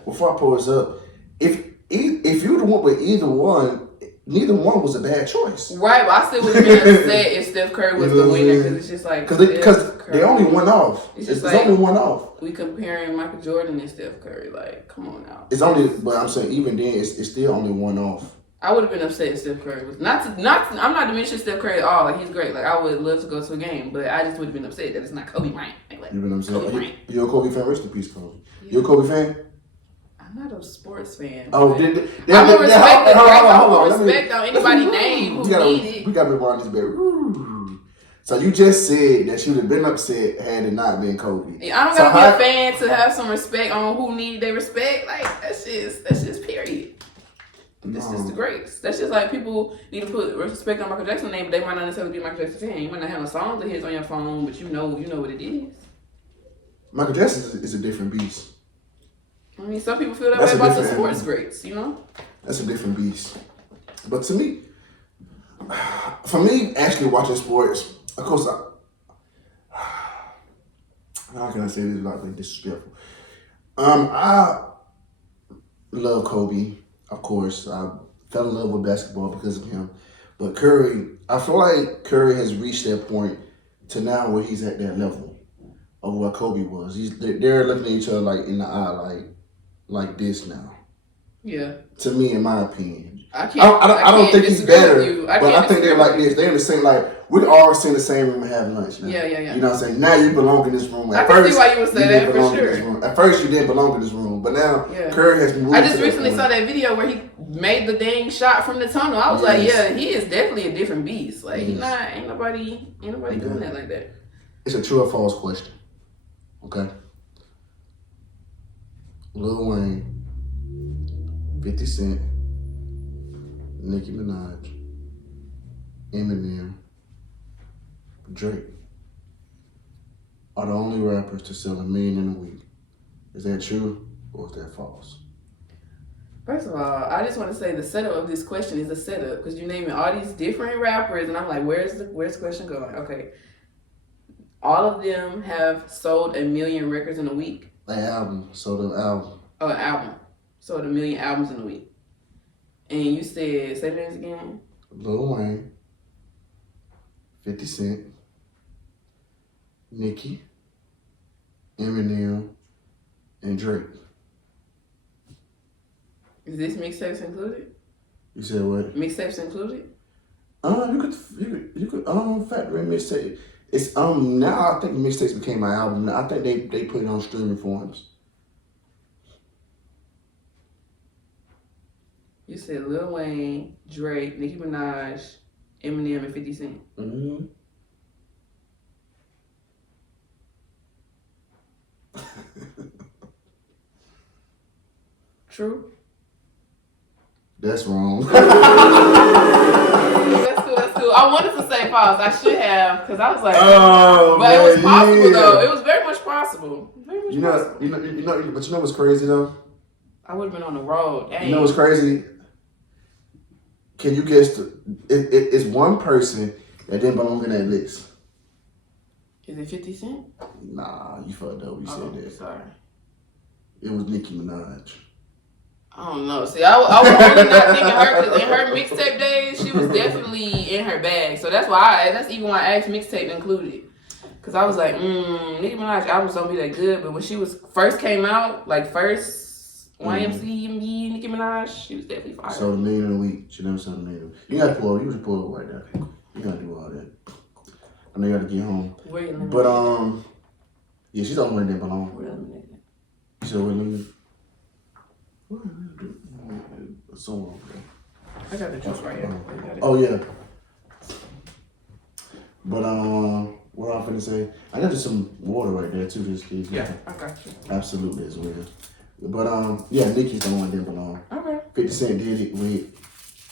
before I pull this up, if you the one with either one, neither one was a bad choice. Right, but I still would have been upset if Steph Curry was the winner because it's just like... Because they only went off. It's like, only one off. We comparing Michael Jordan and Steph Curry. Like, come on now. It's only... But I'm saying even then, it's still only one off. I would have been upset if Steph Curry was... I'm not diminishing Steph Curry at all. Like, he's great. Like, I would love to go to a game. But I just would have been upset that it's not Kobe Bryant. Like, you know what I'm saying? Kobe Bryant. You're a Kobe fan? Rest in peace, Kobe. Yeah. You a Kobe fan? I'm not a sports fan. Oh, I'm gonna respect the greats. I'm gonna respect on anybody's name who need it. We gotta move on this bit. So you just said that you would have been upset had it not been Kobe. I don't gotta be a fan to have some respect on who needed their respect. Like that's just period. That's just the greats. That's just like people need to put respect on Michael Jackson's name, but they might not necessarily be Michael Jackson's fan. You might not have a song of his on your phone, but you know what it is. Michael Jackson is a different beast. I mean, some people feel that way about the sports greats, you know? That's a different beast. But to me, for me, actually watching sports, of course, how can I say this without being disrespectful? I love Kobe, of course. I fell in love with basketball because of him. But Curry, I feel like Curry has reached that point to now where he's at that level of what Kobe was. They're looking at each other like in the eye, like this now. Yeah. To me, in my opinion, I don't think he's better, but I think they're like this. They're in the same, like we all sit in the same room and have lunch now. Yeah. You know what I'm saying? Now you belong in this room. I can see why you would say that for sure. At first, you didn't belong in this room, but now Curry has moved. I just recently saw that video where he made the dang shot from the tunnel. I was like, yeah, he is definitely a different beast. Like ain't nobody doing that like that. It's a true or false question. Okay. Lil Wayne, 50 Cent, Nicki Minaj, Eminem, Drake are the only rappers to sell 1 million in a week. Is that true or is that false? First of all, I just want to say the setup of this question is a setup because you're naming all these different rappers, and I'm like, where's the question going? Okay, all of them have sold 1 million records in a week. An album, sold an album. Oh, an album. Sold 1 million albums in a week. And you said, say the names again? Lil Wayne, 50 Cent, Nicki, Eminem, and Drake. Is this mixtapes included? You said what? Mixtapes included? You could factor in mixtape. It's now I think mixtapes became my album. Now I think they put it on streaming forms. You said Lil Wayne, Drake, Nicki Minaj, Eminem, and 50 Cent. Mm-hmm. True? That's wrong. That's cool. I wanted to say pause. I should have, because I was like, but it was possible though. It was very much possible. Very much possible. But you know what's crazy though? I would have been on the road. Dang. You know what's crazy? Can you guess? It's one person that didn't belong in that list. Is it 50 Cent? Nah, you fucked up when you said that. Sorry. It was Nicki Minaj. I don't know. See, I was only not thinking her because in her mixtape days, she was definitely in her bag. So that's why that's even why I asked mixtape included. Because I was like, Nicki Minaj albums don't be that good. But when she was first came out, like first YMCMB Nicki Minaj, she was definitely fire. So $1 million a week. She never sold $1 million. You gotta pull over. You just pull over right there. You gotta do all that. I know you gotta get home. Where you living? But yeah, she's the only one that didn't belong. Where you living? You said we're living. Somewhere. I got the juice right here. Oh yeah. But what I'm finna say, I got just some water right there too. Just kids. Yeah, I got you. Absolutely as well. But yeah, Nicki's the one that didn't belong. Okay. 50 Cent did it with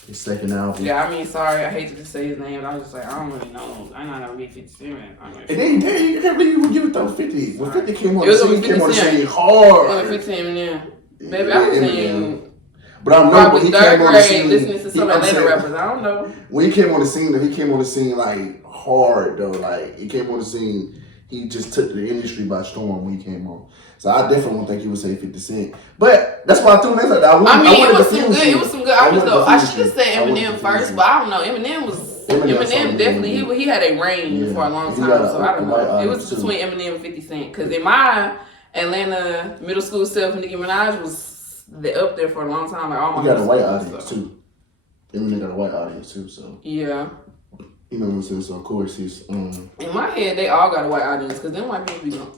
his second album. Yeah, I mean, sorry, I hate to just say his name, but I was just like, I don't really know. I'm not gonna be 50 Cent. And then you can't believe you would give it though 50. When 50 came on It was the gonna scene, be came on the 50 scene Cent. hard. 50 Eminem. Maybe I was saying. But I know Probably when he third came on the grade scene, listening to some I'm Atlanta saying, rappers. I don't know. when he came on the scene like hard though. Like he came on the scene, he just took the industry by storm when he came on. So I definitely don't think he would say 50 Cent. But that's why I threw names like that. It was some good. It was some good artists though. I should have said Eminem first, but I don't know. Eminem definitely he had a range for a long time. So I don't know. It was between Eminem and 50 Cent. Because in my Atlanta middle school self, Nicki Minaj was up there for a long time. Like all my he got a white audience too. Eminem got a white audience too. So yeah. You know what I'm saying? So of course he's In my head, they all got a white audience because then white people be going.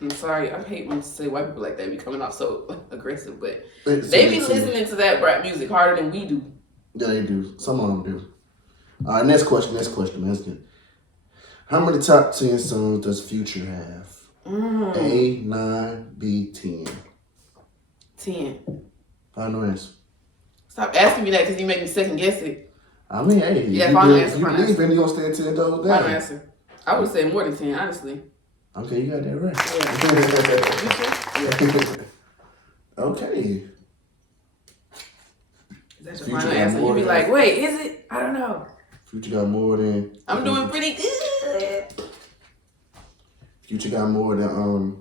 I'm sorry, I hate when to say white people like that be coming off so aggressive, but they be listening to that rap music harder than we do. Yeah, they do. Some of them do. All right, next question, man. That's good. How many top 10 songs does Future have? A, 9, B, 10. 10. Final answer. Stop asking me that because you make me second guess it. I mean, hey, Yeah, final answer. You believe in you gonna stand 10 toes down. Final answer. I would say more than 10, honestly. Okay, you got that right. Yeah. Okay. That's your final answer. You be like, wait, is it? I don't know. Future got more than. I'm doing pretty good. Future got more than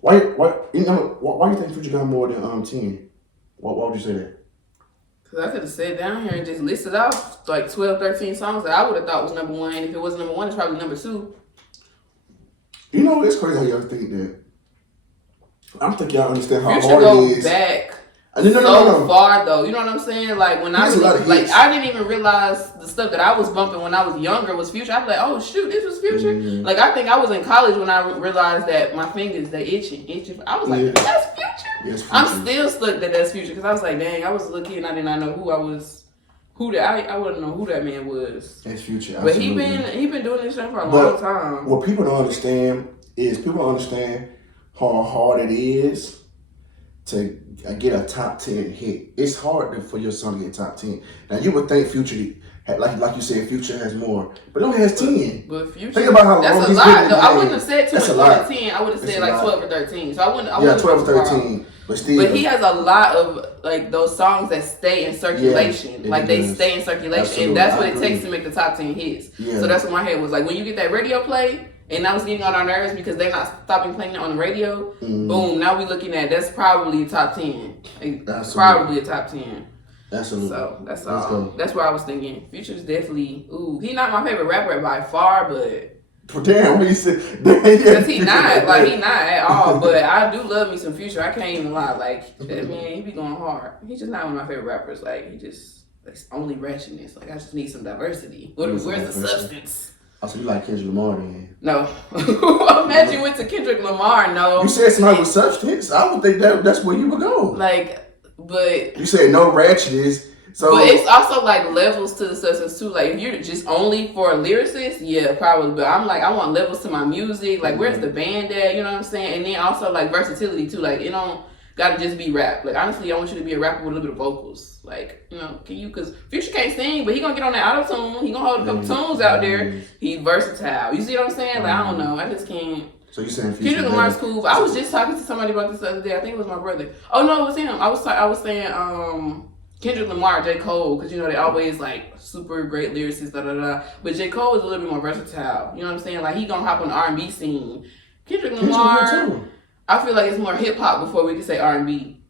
Why you think Future got more than 10? Why would you say that? Because I could have sat down here and just listed off like 12, 13 songs that I would have thought was number one. If it wasn't number one, it's probably number two. You know, it's crazy how y'all think that. I don't think y'all understand how Future hard go it is. back No. far though. You know what I'm saying? Like when I didn't even realize the stuff that I was bumping when I was younger was Future. I was like, oh shoot, this was Future. Mm-hmm. Like I think I was in college when I realized that my fingers they itching. I was like, that's Future. Yes, Future. I'm still stuck that that's Future because I was like, dang, I was a little kid and I did not know who I was. I wouldn't know who that man was. That's Future. But he been doing this shit for a long time. What people don't understand is how hard it is to get a top 10 hit. It's hard for your song to get top 10. Now you would think Future, like you said, Future has more, but it only has 10. But Future, think about how that's long a he's lot. been in the I game. wouldn't have said too That's much a more lot. than 10. I would have That's said a like lot. 12 or 13. So I wouldn't. 12 or 13. But still. But he has a lot of like those songs that stay in circulation. Yeah, like they stay in circulation, Absolutely. and that's what it takes to make the top 10 hits. Yeah. So that's what my head was like. When you get that radio play. And I was getting on our nerves because they're not stopping playing it on the radio. Boom, now we're looking at that's probably a top 10. It's probably a top 10. Absolutely. So that's Let's all. go. That's what I was thinking. Future's definitely, he's not my favorite rapper by far, but. Damn, what you said? Because he not at all. But I do love me some Future. I can't even lie. Like, that man, he be going hard. He's just not one of my favorite rappers. Like, he just, it's only ratchetness. Like, I just need some diversity. Where's the substance? Oh, so you like Kendrick Lamar then? No. Imagine you went to Kendrick Lamar, no. You said somebody with substance. I would think that's where you would go. Like, but... You said no ratchetness. So, but it's also like levels to the substance too. Like if you're just only for a lyricist, yeah, probably. But I'm like, I want levels to my music. Like where's the band at? You know what I'm saying? And then also like versatility too. Like gotta just be rap. Like honestly, I want you to be a rapper with a little bit of vocals. Like, you know, can you? Because Future can't sing, but he gonna get on that auto tune. He gonna hold a couple tunes out there. He's versatile. You see what I'm saying? Like I don't know. I just can't. So you saying Future? Kendrick Lamar's cool. I was just talking to somebody about this the other day. I think it was my brother. Oh no, it was him. I was saying Kendrick Lamar, J. Cole, because you know they always like super great lyricists, da da da. But J. Cole is a little bit more versatile. You know what I'm saying? Like he gonna hop on the R&B scene. Kendrick Lamar, I feel like it's more hip hop before we can say R&B.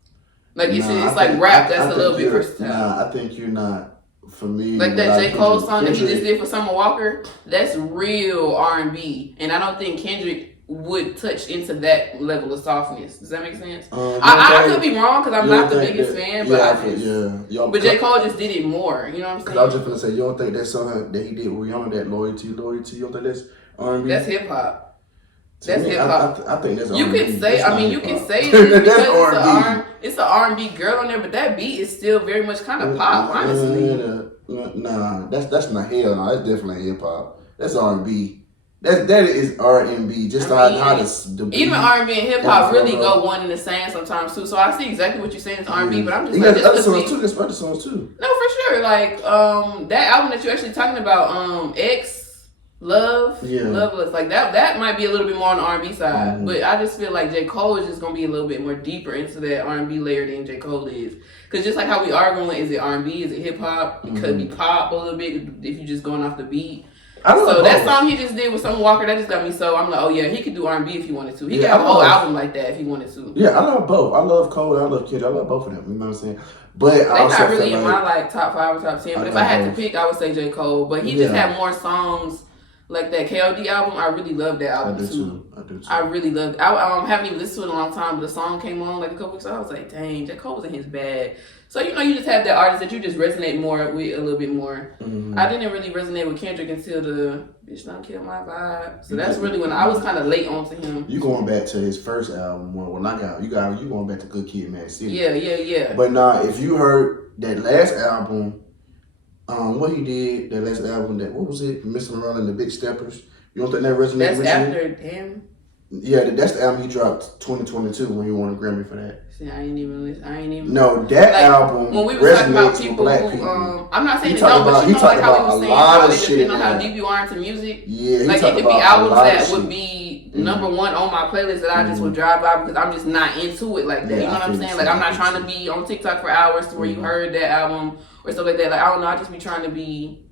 Like it's like rap. That's a little bit versatile. Nah, I think you're not. For me, like that J. Cole song that he just did for Summer Walker, that's real R&B, and I don't think Kendrick would touch into that level of softness. Does that make sense? I could be wrong because I'm not the biggest fan, but but J. Cole just did it more. You know what I'm saying? I was just gonna say, you don't think that song that he did with Rihanna, that loyalty, you don't think that's R&B? That's hip hop. That's hip hop. I think that's you R&B. can say. That's I mean, you hip-hop. can say it because it's an R&B girl on there, but that beat is still very much kind of pop. Honestly, nah, that's not hell. No, that's definitely hip hop. That's R&B. That is R&B. Just how the even R&B and hip hop really go one and the same sometimes too. So I see exactly what you're saying is R&B, but I'm just like, other songs too. There's other songs too. No, for sure. Like that album that you're actually talking about, X. Loveless, like that might be a little bit more on the R&B side, but I just feel like J. Cole is just gonna be a little bit more deeper into that R&B layer than J. Cole is, because just like how we are going, is it R&B, is it hip hop? It could be pop a little bit if you're just going off the beat. So that song he just did with Summer Walker, that just got me so I'm like, oh yeah, he could do R&B if he wanted to. He could have a whole album like that if he wanted to. Yeah, I love both. I love Cole, I love Kid, I love both of them. You know what I'm saying? But they're not really in my like top 5 or top 10. But if I had to pick, I would say J. Cole. But he just had more songs. Like that KOD album, I really love that album too. I do too. I really loved it. I haven't even listened to it in a long time, but the song came on like a couple weeks ago. I was like, dang, J. Cole was in his bag. So, you know, you just have that artist that you just resonate more with a little bit more. I didn't really resonate with Kendrick until the Bitch Don't Kill My Vibe. So that's really when I was kind of late onto him. You going back to his first album when I got you going back to Good Kid, Mad City. Yeah. But nah, if you heard that last album, what he did, that last album, what was it? Missing Around in the Big Steppers. You don't think that resonated with you? That's after him? Yeah, that's the album he dropped 2022 when he won a Grammy for that. See, I ain't even listen. No, that album when we were talking about people black who, people. I'm not saying it don't, but you know like how we were saying how it depends on how deep you are into music. Yeah, like it could be albums that would be number one on my playlist that I just would drive by because I'm just not into it like that. You know what I'm saying? Like I'm not trying to be on TikTok for hours to where you heard that album or stuff like that. Like I don't know, I just be trying to be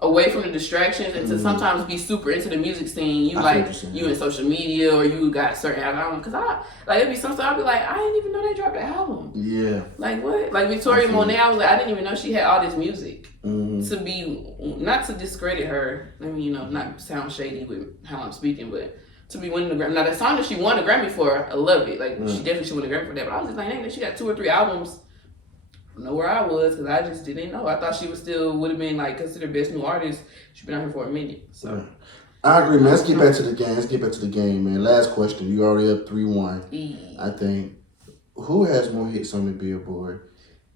away from the distractions and to sometimes be super into the music scene. You in social media or you got certain albums. Because it'd be some stuff I'd be like, I didn't even know they dropped an album. Yeah. Like what? Like Victoria Monet, I was like, I didn't even know she had all this music. To be, not to discredit her, I mean, not sound shady with how I'm speaking, but to be winning the Grammy. Now the song that she won the Grammy for, I love it. Like she definitely should win the Grammy for that. But I was just like, dang, she got 2 or 3 albums. I don't know where I was because I just didn't know. I thought she would have been like considered best new artist. She's been out here for a minute. So I agree, man. Let's get back to the game. Man. Last question. You already up 3-1. I think. Who has more hits on the Billboard?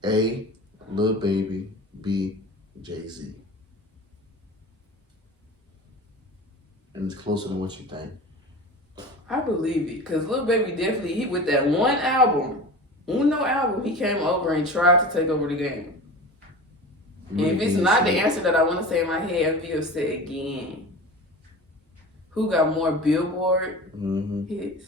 A, Lil Baby. B, Jay-Z. And it's closer than what you think. I believe it because Lil Baby definitely with that one album. Uno album, he came over and tried to take over the game. And if it's not the answer that I want to say in my head, I'm say again. Who got more Billboard hits?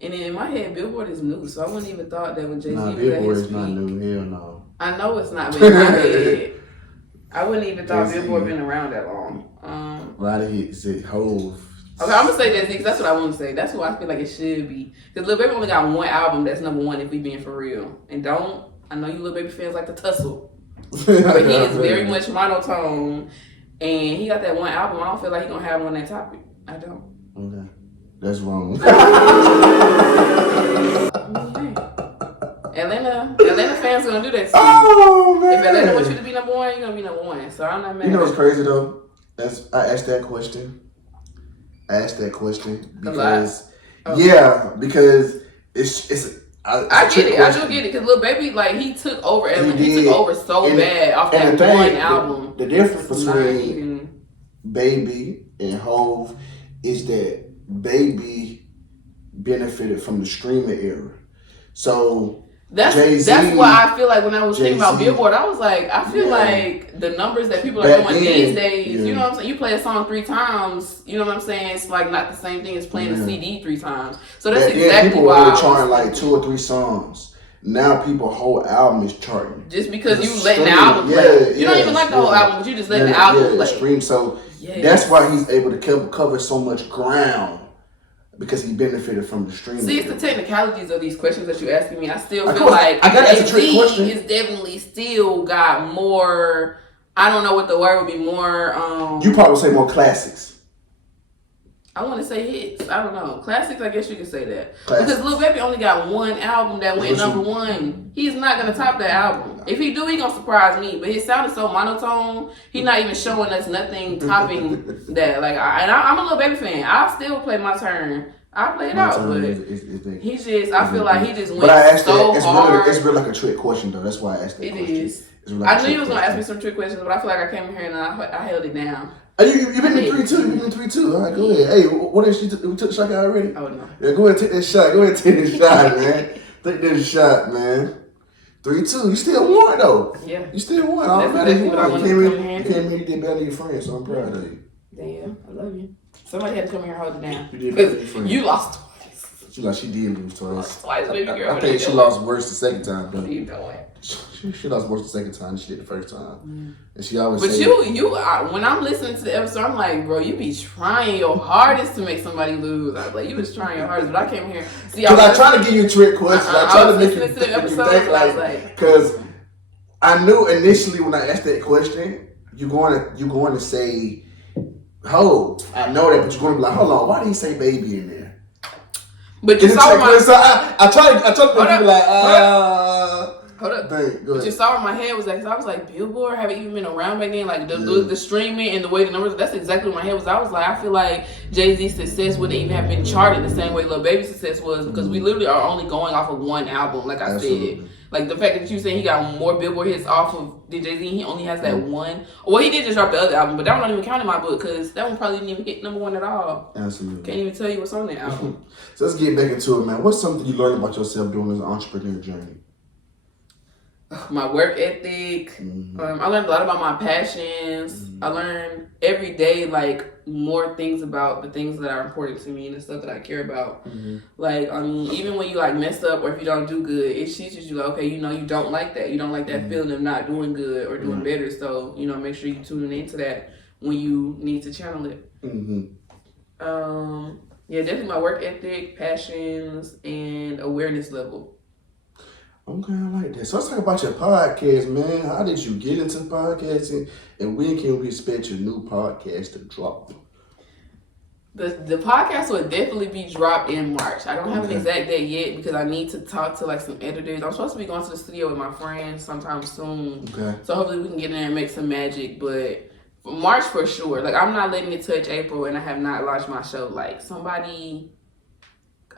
And then in my head, Billboard is new, so I wouldn't even thought that when Jay-Z was at his peak. Billboard is not new. Hell no. I know it's not, but in my head, I wouldn't even thought Billboard been around that long. A lot of hits. Hove. Okay, I'm gonna say Jay-Z because that's what I want to say. That's who I feel like it should be. Because Lil Baby only got one album that's number one if we being for real. And I know you Lil Baby fans like to tussle. But he is very much monotone. And he got that one album. I don't feel like he gonna have one that topic. I don't. Okay. That's wrong. Atlanta fans gonna do that to you. Oh man. If Atlanta wants you to be number one, you're gonna be number one. So I'm not mad. You know what's crazy though? I asked that question because because it's I get it. I do get it because Lil Baby he took over he took over so bad off that one album. The difference between Baby and Hove is that Baby benefited from the streaming era. So that's what I feel like when I was thinking about Billboard. I was like, I feel like the numbers that people are doing these days, you know what I'm saying? You play a song 3 times, you know what I'm saying? It's like not the same thing as playing a CD 3 times. So that's exactly people why were charting like 2 or 3 songs. Now people whole album is charting. Just because you letting the album play. You don't even like the whole album, but you just letting the album play. Stream. So that's why he's able to cover so much ground. Because he benefited from the streaming. See, it's the technicalities of these questions that you're asking me. I still feel like Jay-Z is definitely still got more. I don't know what the word would be. More. You probably say more classics. I want to say hits. I don't know. Classics, I guess you could say that. Because Lil Baby only got one album that went number 1. He's not going to top that album. If he do, he going to surprise me. But his sound is so monotone, he's not even showing us nothing topping that. Like, I'm a Lil Baby fan. I'll still play My Turn. I'll play it out. But he just, I feel like he just went so hard. It's really like a trick question, though. That's why I asked that question. It is. I knew you was going to ask me some trick questions, but I feel like I came here and I held it down. You been in 3-2. You been 3-2. All right, go ahead. Hey, what if we took the shot already? Oh, no. Yeah, go ahead and take that shot. Go ahead and take this shot, man. Take this shot, man. 3-2. You still won, though. Yeah. You still won. I don't matter. You came here, you did better than your friends, so I'm proud of you. Damn, I love you. Somebody had to come here and hold it down. You did better than your friends. You lost twice. She did lose twice. Twice, baby girl. I think she lost worse the second time, though. What are you doing? She lost worse the second time than she did the first time. And she always But when I'm listening to the episode, I'm like, bro, you be trying your hardest to make somebody lose. I was like, you was trying your hardest, but I came here. See, because I try to give you trick questions. I try to make you think like, because I knew initially when I asked that question, you're going to say, "Ho, I know that," but you're going to be like, "Hold on, why did he say baby in there?" But you saw my. So I try to be like, Hold up. Dang, what you saw in my head was that, because I was like, Billboard haven't even been around back then. Like, the streaming and the way the numbers, that's exactly what my head was. I was like, I feel like Jay-Z's success wouldn't even have been charted the same way Lil Baby's success was, because we literally are only going off of one album, like I said. Like, the fact that you saying he got more Billboard hits off of Jay-Z, he only has that one. Well, he did just drop the other album, but that one don't even count in my book, because that one probably didn't even hit number 1 at all. Absolutely. Can't even tell you what's on that album. So let's get back into it, man. What's something you learned about yourself during this entrepreneur journey? My work ethic. I learned a lot about my passions. I learned every day, like, more things about the things that are important to me and the stuff that I care about. Like, I mean, even when you, like, mess up or if you don't do good, it teaches you, like, okay, you know, you don't like that. You don't like that feeling of not doing good or doing better. So, you know, make sure you tune into that when you need to channel it. Yeah, definitely my work ethic, passions, and awareness level. Okay, I like that. So let's talk about your podcast, man. How did you get into podcasting, and when can we expect your new podcast to drop? The podcast will definitely be dropped in March. I don't have an exact date yet because I need to talk to like some editors. I'm supposed to be going to the studio with my friends sometime soon. Okay. So hopefully we can get in there and make some magic, but March for sure. Like, I'm not letting it touch April, and I have not launched my show. Like, somebody,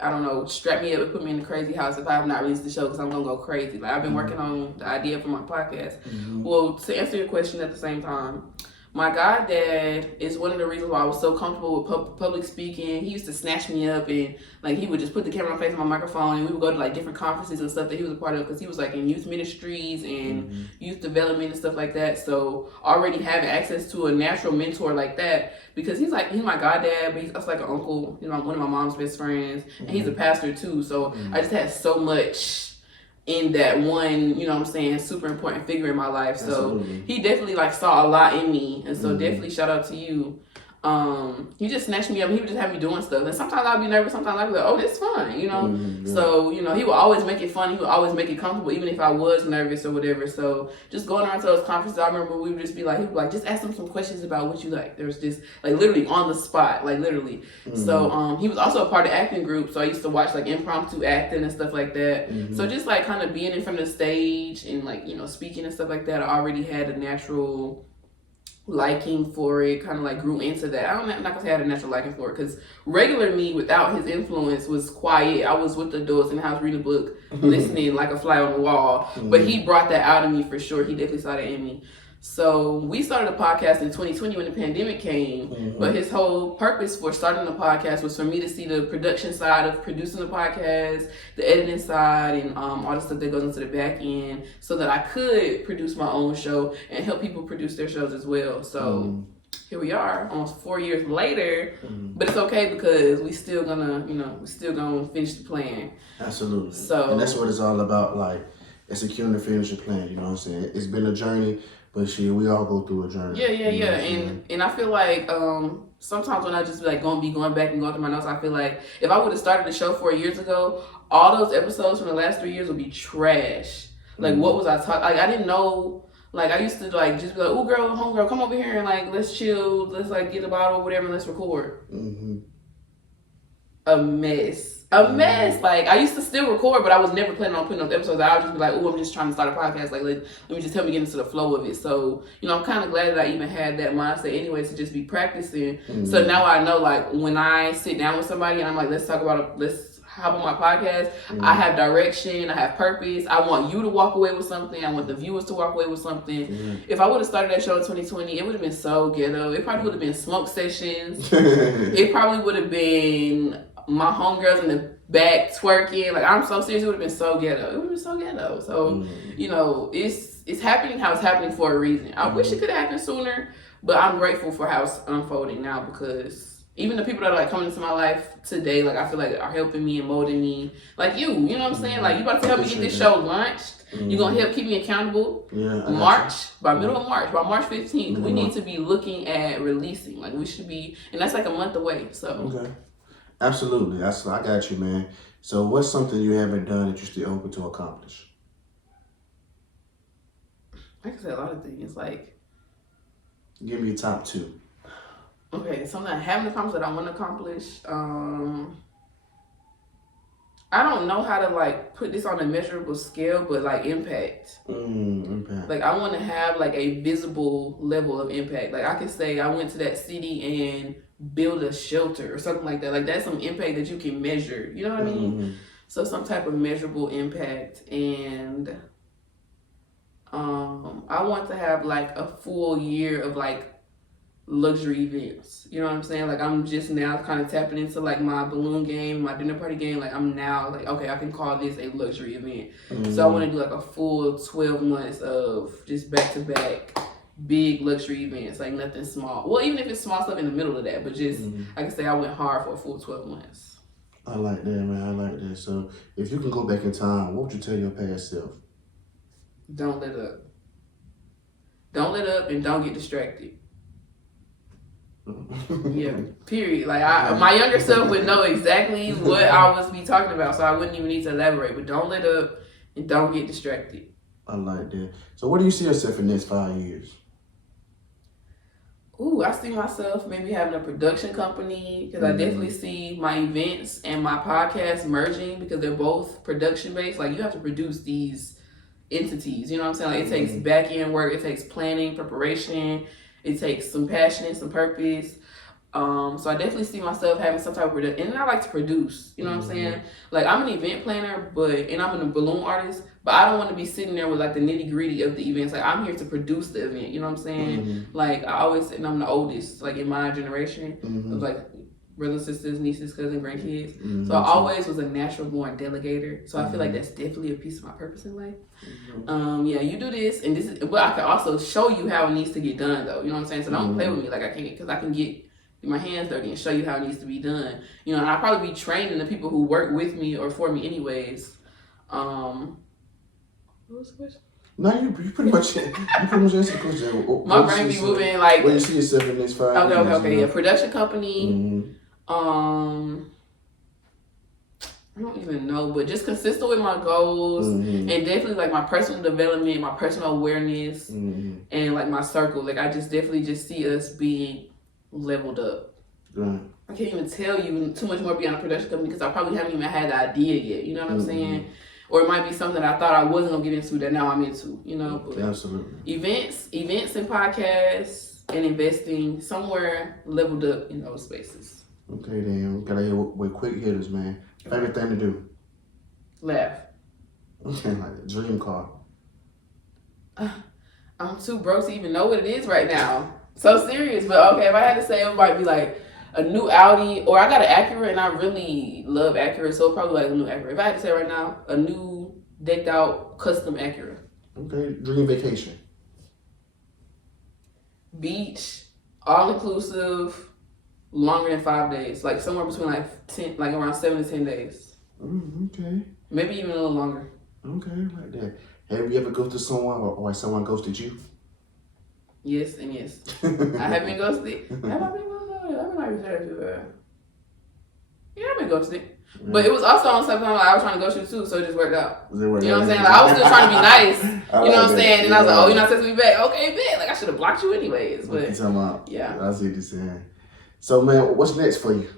I don't know, strap me up and put me in the crazy house if I have not released the show, because I'm going to go crazy. Like, I've been working on the idea for my podcast. Well, to answer your question at the same time, my goddad is one of the reasons why I was so comfortable with public speaking. He used to snatch me up and, like, he would just put the camera on face on my microphone, and we would go to, like, different conferences and stuff that he was a part of, because he was, like, in youth ministries and youth development and stuff like that. So already having access to a natural mentor like that, because he's my goddad, but he's also like an uncle, you know, one of my mom's best friends, and he's a pastor too. So I just had so much in that one, you know what I'm saying, super important figure in my life. So he definitely, like, saw a lot in me, and so definitely shout out to you. He just snatched me up, and he would just have me doing stuff, and sometimes I'd be nervous, sometimes I'd be like, oh, this is fun, you know. So, you know, he would always make it fun, he would always make it comfortable, even if I was nervous or whatever. So just going around to those conferences, I remember we would just be like, he would be like, just ask them some questions about what you like. There's just, like, literally on the spot, like, literally. So he was also a part of acting group, so I used to watch, like, impromptu acting and stuff like that. So just, like, kind of being in front of the stage and, like, you know, speaking and stuff like that, I already had a natural liking for it, kind of like grew into that. I'm not gonna say I had a natural liking for it, because regular me without his influence was quiet. I was with the adults in the house reading a book, listening like a fly on the wall. But he brought that out of me for sure. He definitely saw that in me. So we started a podcast in 2020 when the pandemic came, but his whole purpose for starting the podcast was for me to see the production side of producing the podcast, the editing side, and all the stuff that goes into the back end, so that I could produce my own show and help people produce their shows as well. So here we are, almost 4 years later, but it's okay because we still gonna finish the plan. Absolutely. So, and that's what it's all about, like executing the finish plan. You know what I'm saying? It's been a journey. But shit, we all go through a journey. Yeah. And I feel like sometimes when I just like going back and going through my notes, I feel like if I would have started the show 4 years ago, all those episodes from the last 3 years would be trash. Like what was I talking? Like I didn't know. Like I used to like just be like, "Oh girl, homegirl, come over here and like let's chill, let's like get a bottle or whatever, and let's record." A mess. Like I used to still record, but I was never planning on putting those episodes. I would just be like, "Oh, I'm just trying to start a podcast. Like let me just help me get into the flow of it." So I'm kind of glad that I even had that mindset anyway to just be practicing. So now I know like when I sit down with somebody and I'm like, let's hop on my podcast. I have direction. I have purpose. I want you to walk away with something. I want the viewers to walk away with something. If I would have started that show in 2020, it would have been so ghetto. It probably would have been smoke sessions. It probably would have been my homegirls in the back twerking. Like I'm so serious. It would have been so ghetto. It would have been so ghetto. So it's happening how it's happening for a reason. I wish it could have happened sooner, but I'm grateful for how it's unfolding now because even the people that are like coming into my life today, like I feel like are helping me and molding me. Like you know what I'm saying? Like you about to help me get this show launched. You're gonna help keep me accountable. By middle of March, by March 15th, we need to be looking at releasing. Like we should be, and that's like a month away. So okay, absolutely. I got you, man. So what's something you haven't done that you're still hoping to accomplish? I can say a lot of things. Like give me a top 2. Okay, something I haven't accomplished that I want to accomplish. I don't know how to like put this on a measurable scale, but like impact. Impact. Like I want to have like a visible level of impact. Like I could say I went to that city and build a shelter or something like that. Like that's some impact that you can measure. You know what I mean? So some type of measurable impact. And I want to have like a full year of like luxury events. You know what I'm saying? Like I'm just now kind of tapping into like my balloon game, my dinner party game. Like I'm now like, okay, I can call this a luxury event. So I want to do like a full 12 months of just back to back big luxury events, like nothing small. Well, even if it's small stuff in the middle of that, but just I can say I went hard for a full 12 months. I like that, man. I like that. So if you can go back in time, what would you tell your past self? Don't let up. Don't let up and don't get distracted. Yeah, period. Like my younger self would know exactly what I was be talking about, so I wouldn't even need to elaborate. But don't let up and don't get distracted. I like that. So where do you see yourself in the next 5 years? Ooh, I see myself maybe having a production company because I definitely see my events and my podcast merging because they're both production based. Like you have to produce these entities. You know what I'm saying? Like it takes back end work. It takes planning, preparation. It takes some passion and some purpose. So I definitely see myself having some type of production. And I like to produce, you know what I'm saying? Like I'm an event planner, and I'm a balloon artist, but I don't want to be sitting there with like the nitty gritty of the events. Like I'm here to produce the event, you know what I'm saying? Like I always say, and I'm the oldest, like in my generation of like brothers, sisters, nieces, cousins, grandkids. So I always was a natural born delegator. So I feel like that's definitely a piece of my purpose in life. Yeah, you do this, and this is, but I can also show you how it needs to get done, though. You know what I'm saying? So don't play with me like I can't, because I can get my hands dirty and show you how it needs to be done. You know, and I'll probably be training the people who work with me or for me anyways. What was the question? No, you pretty much answered the question. My brain be moving like. Where you see yourself in the next 5 years? Okay. Yeah, production company. I don't even know, but just consistent with my goals and definitely like my personal development, my personal awareness, and like my circle. Like I just definitely just see us being leveled up. Right. I can't even tell you too much more beyond a production company because I probably haven't even had the idea yet. You know what I'm saying? Or it might be something I thought I wasn't gonna get into that now I'm into. You know? But absolutely. Events and podcasts and investing somewhere leveled up in those spaces. Okay, then we gotta hear with quick hitters, man. Favorite thing to do? Laugh. Okay, like a dream car. I'm too broke to even know what it is right now. So serious. But okay, if I had to say, it might be like a new Audi, or I got an Acura, and I really love Acura, so probably like a new Acura. If I had to say right now, a new decked out custom Acura. Okay, dream vacation. Beach, all inclusive, longer than 5 days, like somewhere between like 10, like around 7 to 10 days. Okay. Maybe even a little longer. Okay, like that. Have you ever ghosted someone, or someone ghosted you? Yes and yes. I have been ghosted. Have I been ghosted? I'm not even sure. Yeah, I've been ghosted. Yeah. But it was also on something like I was trying to ghost you too, so it just worked out. You know what I'm saying? Like I was still trying to be nice. You know what I'm saying? And I was like, oh, you're not texting me back. Okay, bet. Like I should have blocked you anyways. But what you talking about? Yeah. I see what you're saying. So man, what's next for you?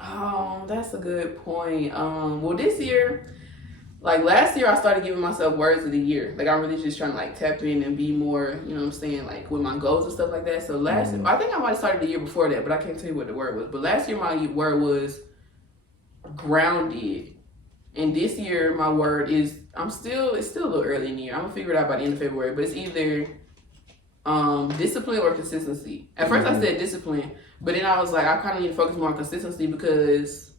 Oh, that's a good point. Well, this year, like last year, I started giving myself words of the year. Like I'm really just trying to like tap in and be more, you know what I'm saying, like with my goals and stuff like that. So last year, I think I might have started the year before that, but I can't tell you what the word was. But last year, my word was grounded. And this year, my word is, it's still a little early in the year. I'm gonna figure it out by the end of February, but it's either discipline or consistency. At first I said discipline, but then I was like, I kind of need to focus more on consistency because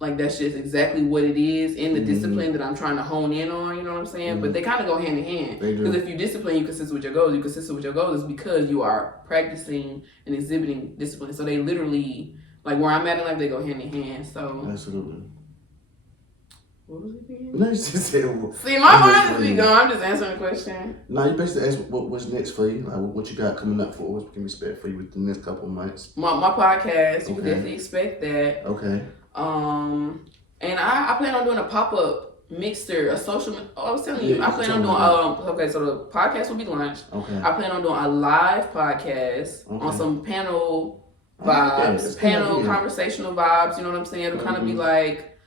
like that's just exactly what it is in the discipline that I'm trying to hone in on, you know what I'm saying? But they kind of go hand in hand. Because if you discipline, you consistent with your goals. You consistent with your goals is because you are practicing and exhibiting discipline. So they literally, like where I'm at in life, they go hand in hand. So absolutely. What was it again? No, you just said, see, my mind is be gone. I'm just answering the question. No, you basically asked what's next for you, like what you got coming up for, what we can expect for you within the next couple of months. My podcast, you can definitely expect that. Okay. And I plan on doing a pop-up mixer, a social. I was telling you, I plan on doing. Okay, so the podcast will be launched. Okay. I plan on doing a live podcast on some panel vibes, conversational vibes. You know what I'm saying? It'll kind of be like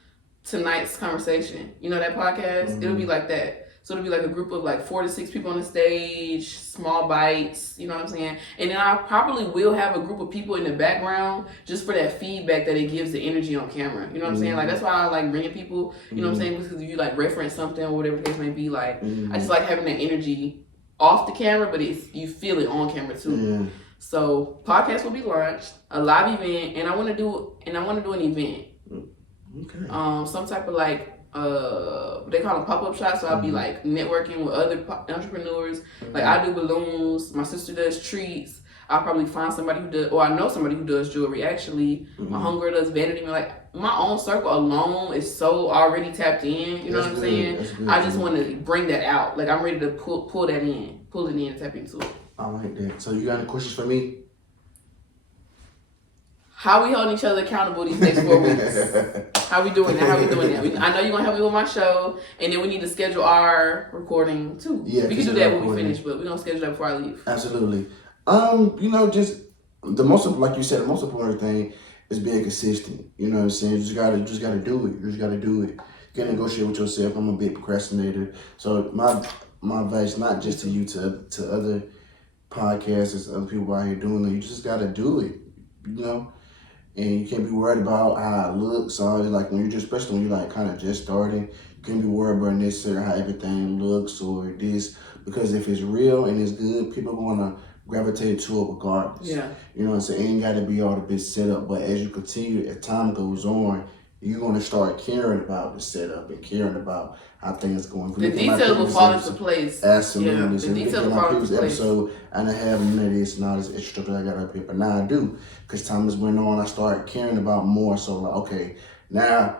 Tonight's Conversation. You know that podcast? It'll be like that. So it'll be like a group of like 4 to 6 people on the stage, small bites, you know what I'm saying? And then I probably will have a group of people in the background just for that feedback that it gives the energy on camera. You know what I'm saying? Like that's why I like bringing people, you know what I'm saying? Because if you like reference something or whatever the case may be, like I just like having that energy off the camera, but you feel it on camera too. So podcast will be launched, a live event, and I want to do an event. Okay. Some type of like they call them pop-up shops, so I'll be like networking with other entrepreneurs. Like I do balloons, my sister does treats. I'll probably find somebody who does, or I know somebody who does jewelry actually. My homegirl does vanity. Like my own circle alone is so already tapped in. You know what I'm saying? I just want to bring that out. Like I'm ready to pull it in, and tap into it. I like that. So you got any questions for me? How we holding each other accountable these next 4 weeks? How we doing that? I know you're gonna help me with my show, and then we need to schedule our recording too. Yeah, we can do that when we finish, but we're gonna schedule that before I leave. Absolutely. You know, just the most important thing is being consistent. You know what I'm saying? You just gotta do it. You just gotta do it. You gotta negotiate with yourself. I'm a big procrastinator, so my advice, not just to you, to other podcasters, other people out here doing it. You just gotta do it. You know. And you can't be worried about how it looks. So like especially when you're like kind of just starting, you can't be worried about necessarily how everything looks or this, because if it's real and it's good, people are gonna gravitate to it regardless. Yeah. You know what I'm saying? It ain't gotta be all the big setup, but as you continue, as time goes on, you're gonna start caring about the setup and caring about how things going. The details will fall into place. Absolutely. Yeah, the details will fall into place. Episode, I didn't have none of this and all this extra stuff that I got up here, but now I do. Because time is went on, I started caring about more. So like, okay, now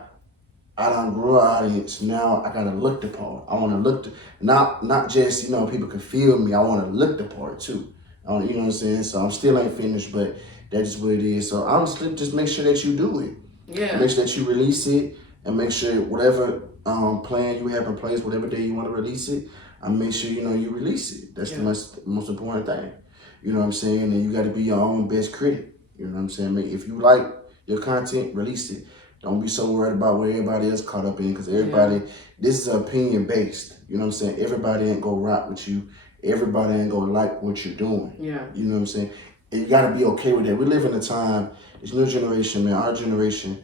I done grew an audience. Now I gotta look the part. I wanna look not just, you know, people can feel me. I wanna look the part too. You know what I'm saying? So I'm still ain't finished, but that's what it is. So honestly, just make sure that you do it. Yeah. Make sure that you release it, and make sure whatever plan you have in place, whatever day you want to release it, and make sure you release it. That's the most important thing. You know what I'm saying? And you got to be your own best critic. You know what I'm saying? If you like your content, release it. Don't be so worried about what everybody else caught up in, because everybody, this is opinion based. You know what I'm saying? Everybody ain't gonna rock with you. Everybody ain't gonna like what you're doing. Yeah. You know what I'm saying? And you gotta be okay with that. We live in a time, this new generation, man, our generation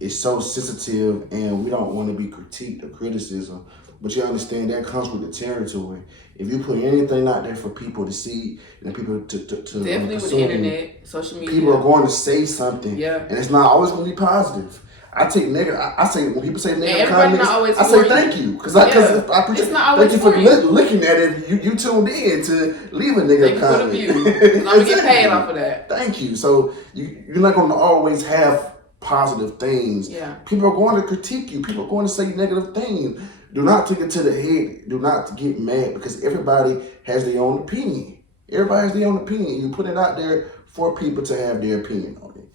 is so sensitive, and we don't want to be critiqued or criticism But you understand that comes with the territory. If you put anything out there for people to see and people to definitely with consume, the internet, social media, people are going to say something. Yeah. And it's not always going to be positive. I take negative. I say when people say negative comments, I say thank you because I appreciate. It's not always thank you for looking at it. You tuned in to leave a negative comment. Thank you for the view. I'm gonna get paid off of that. Thank you. So you're not going to always have positive things. Yeah. People are going to critique you. People are going to say negative things. Do not take it to the head. Do not get mad because everybody has their own opinion. Everybody has their own opinion. You put it out there for people to have their opinion on it.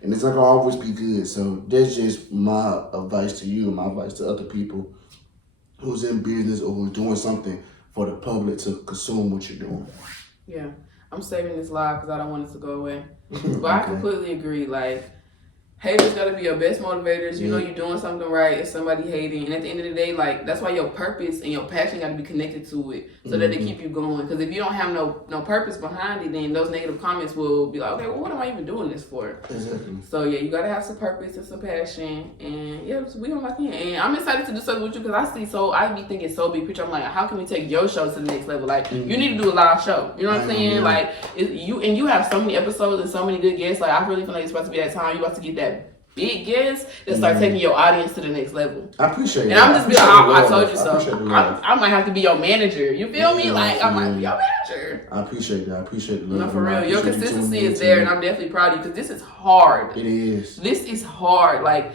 And it's not going to always be good. So that's just my advice to you and my advice to other people who's in business or who's doing something for the public to consume what you're doing. Yeah. I'm saving this live because I don't want it to go away. But I completely agree. Like, haters gotta be your best motivators. You know you're doing something right if somebody hating. And at the end of the day, like, that's why your purpose and your passion gotta be connected to it so that they keep you going. Because if you don't have no purpose behind it, then those negative comments will be like, okay, well, what am I even doing this for? Exactly. So yeah, you gotta have some purpose and some passion. And yeah, we gonna lock in. And I'm excited to do something with you because I be thinking so big picture. I'm like, how can we take your show to the next level? Like, you need to do a live show. You know what I'm saying? Like, you have so many episodes and so many good guests. Like, I really feel like it's supposed to be that time. You about to get that big guest that start taking your audience to the next level. I appreciate it. And I'm just be like, I told you so. I might have to be your manager. You feel me? Like, I might be your manager. I appreciate that. I appreciate the love. No, for real. Your consistency is there, and I'm definitely proud of you because this is hard. It is. This is hard. Like,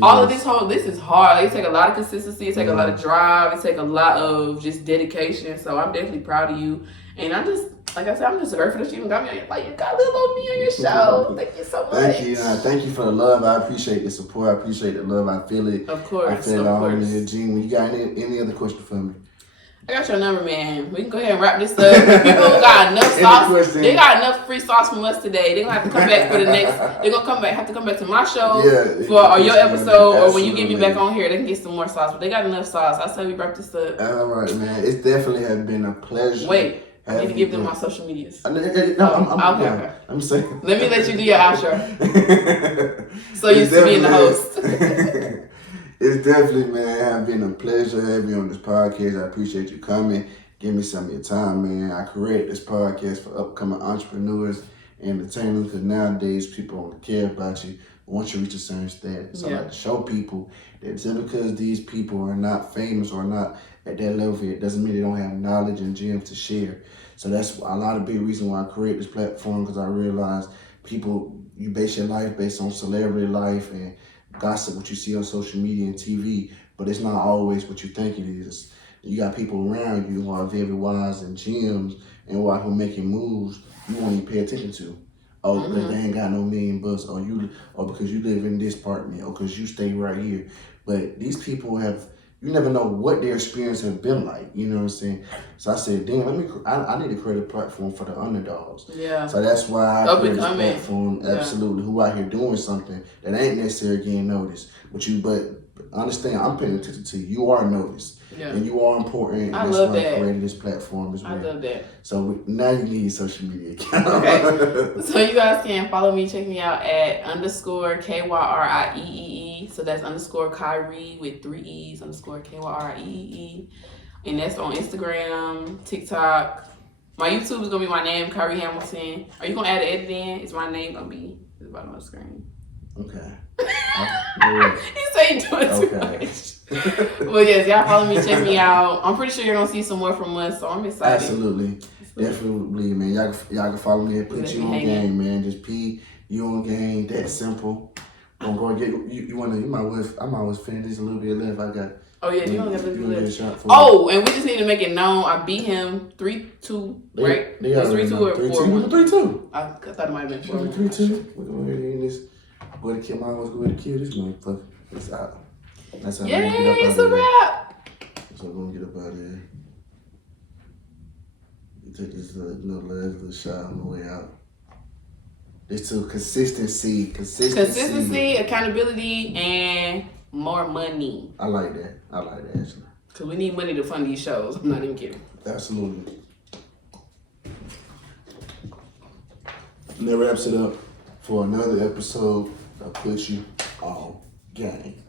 all of this is hard. It take a lot of consistency. It take a lot of drive. It take a lot of just dedication. So I'm definitely proud of you. And I'm just, like I said, I'm just grateful that you even got me on your, like, you got little old me on your show. Thank you so much. Thank you. Thank you for the love. I appreciate the support. I appreciate the love. I feel it. Of course. I feel it all in your gene. You got any other question for me? I got your number, man. We can go ahead and wrap this up. People got enough sauce. They got enough free sauce from us today. They're gonna have to come back for the next. They're gonna have to come back to my show or your episode, or when you get me back on here, they can get some more sauce. But they got enough sauce. I say we wrap this up. All right, man. It's definitely has been a pleasure. Wait, I need to give them my social medias. Okay. Let me say. Let me let you do your outro. So used to being the host. It's definitely, man, have been a pleasure having you on this podcast. I appreciate you coming. Give me some of your time, man. I create this podcast for upcoming entrepreneurs and entertainers because nowadays people don't care about you once you reach a certain status. So I like to show people that just because these people are not famous or not at that level, it doesn't mean they don't have knowledge and gems to share. So that's a lot of big reason why I create this platform because I realize people, you base your life based on celebrity life and gossip, what you see on social media and TV, but it's not always what you think it is. You got people around you who are very wise and gems and who are making moves you won't even pay attention to. Oh, because they ain't got no $1 million, or because you live in this apartment, or because you stay right here. But these people you never know what their experience has been like. You know what I'm saying? So I said, damn, I need to create a platform for the underdogs. Yeah. So that's why I created this platform. Absolutely. Who out here doing something that ain't necessarily getting noticed. But understand, I'm paying attention to you. You are noticed. Yeah. And you are important. And that's why I created this platform as well. I love that. So now you need a social media account. Okay. So you guys can follow me, check me out at _KYRIEE. So that's _KYRIE with 3 E's, _KYRIEE. And that's on Instagram, TikTok. My YouTube is going to be my name, KYRIE Hamilton. Are you going to add an edit in? Is my name going to be at the bottom of the screen? Okay. He said he doing too much. Well, yes, y'all follow me, check me out. I'm pretty sure you're going to see some more from us, so I'm excited. Absolutely. Definitely, man. Y'all can follow me and put you on game, man. Just you on game. That simple. I'm going to get I might always finish this a little bit left. I got. Oh yeah, you only have a little bit left. Oh, and we just need to make it known. I beat him 3-2, right? It's 3-2 or 4-1. 3-2. I thought it might have been 4-1. 3-2. We're going to end this. Go to kill my was going to kill this motherfucker. It's out. That's how we're gonna get up out it's a wrap. So we're gonna get up out of here. Take this last little shot on the way out. It's to consistency, accountability, and more money. I like that actually. Cause we need money to fund these shows. I'm not even kidding. Absolutely. And that wraps it up for another episode of Put You On Game.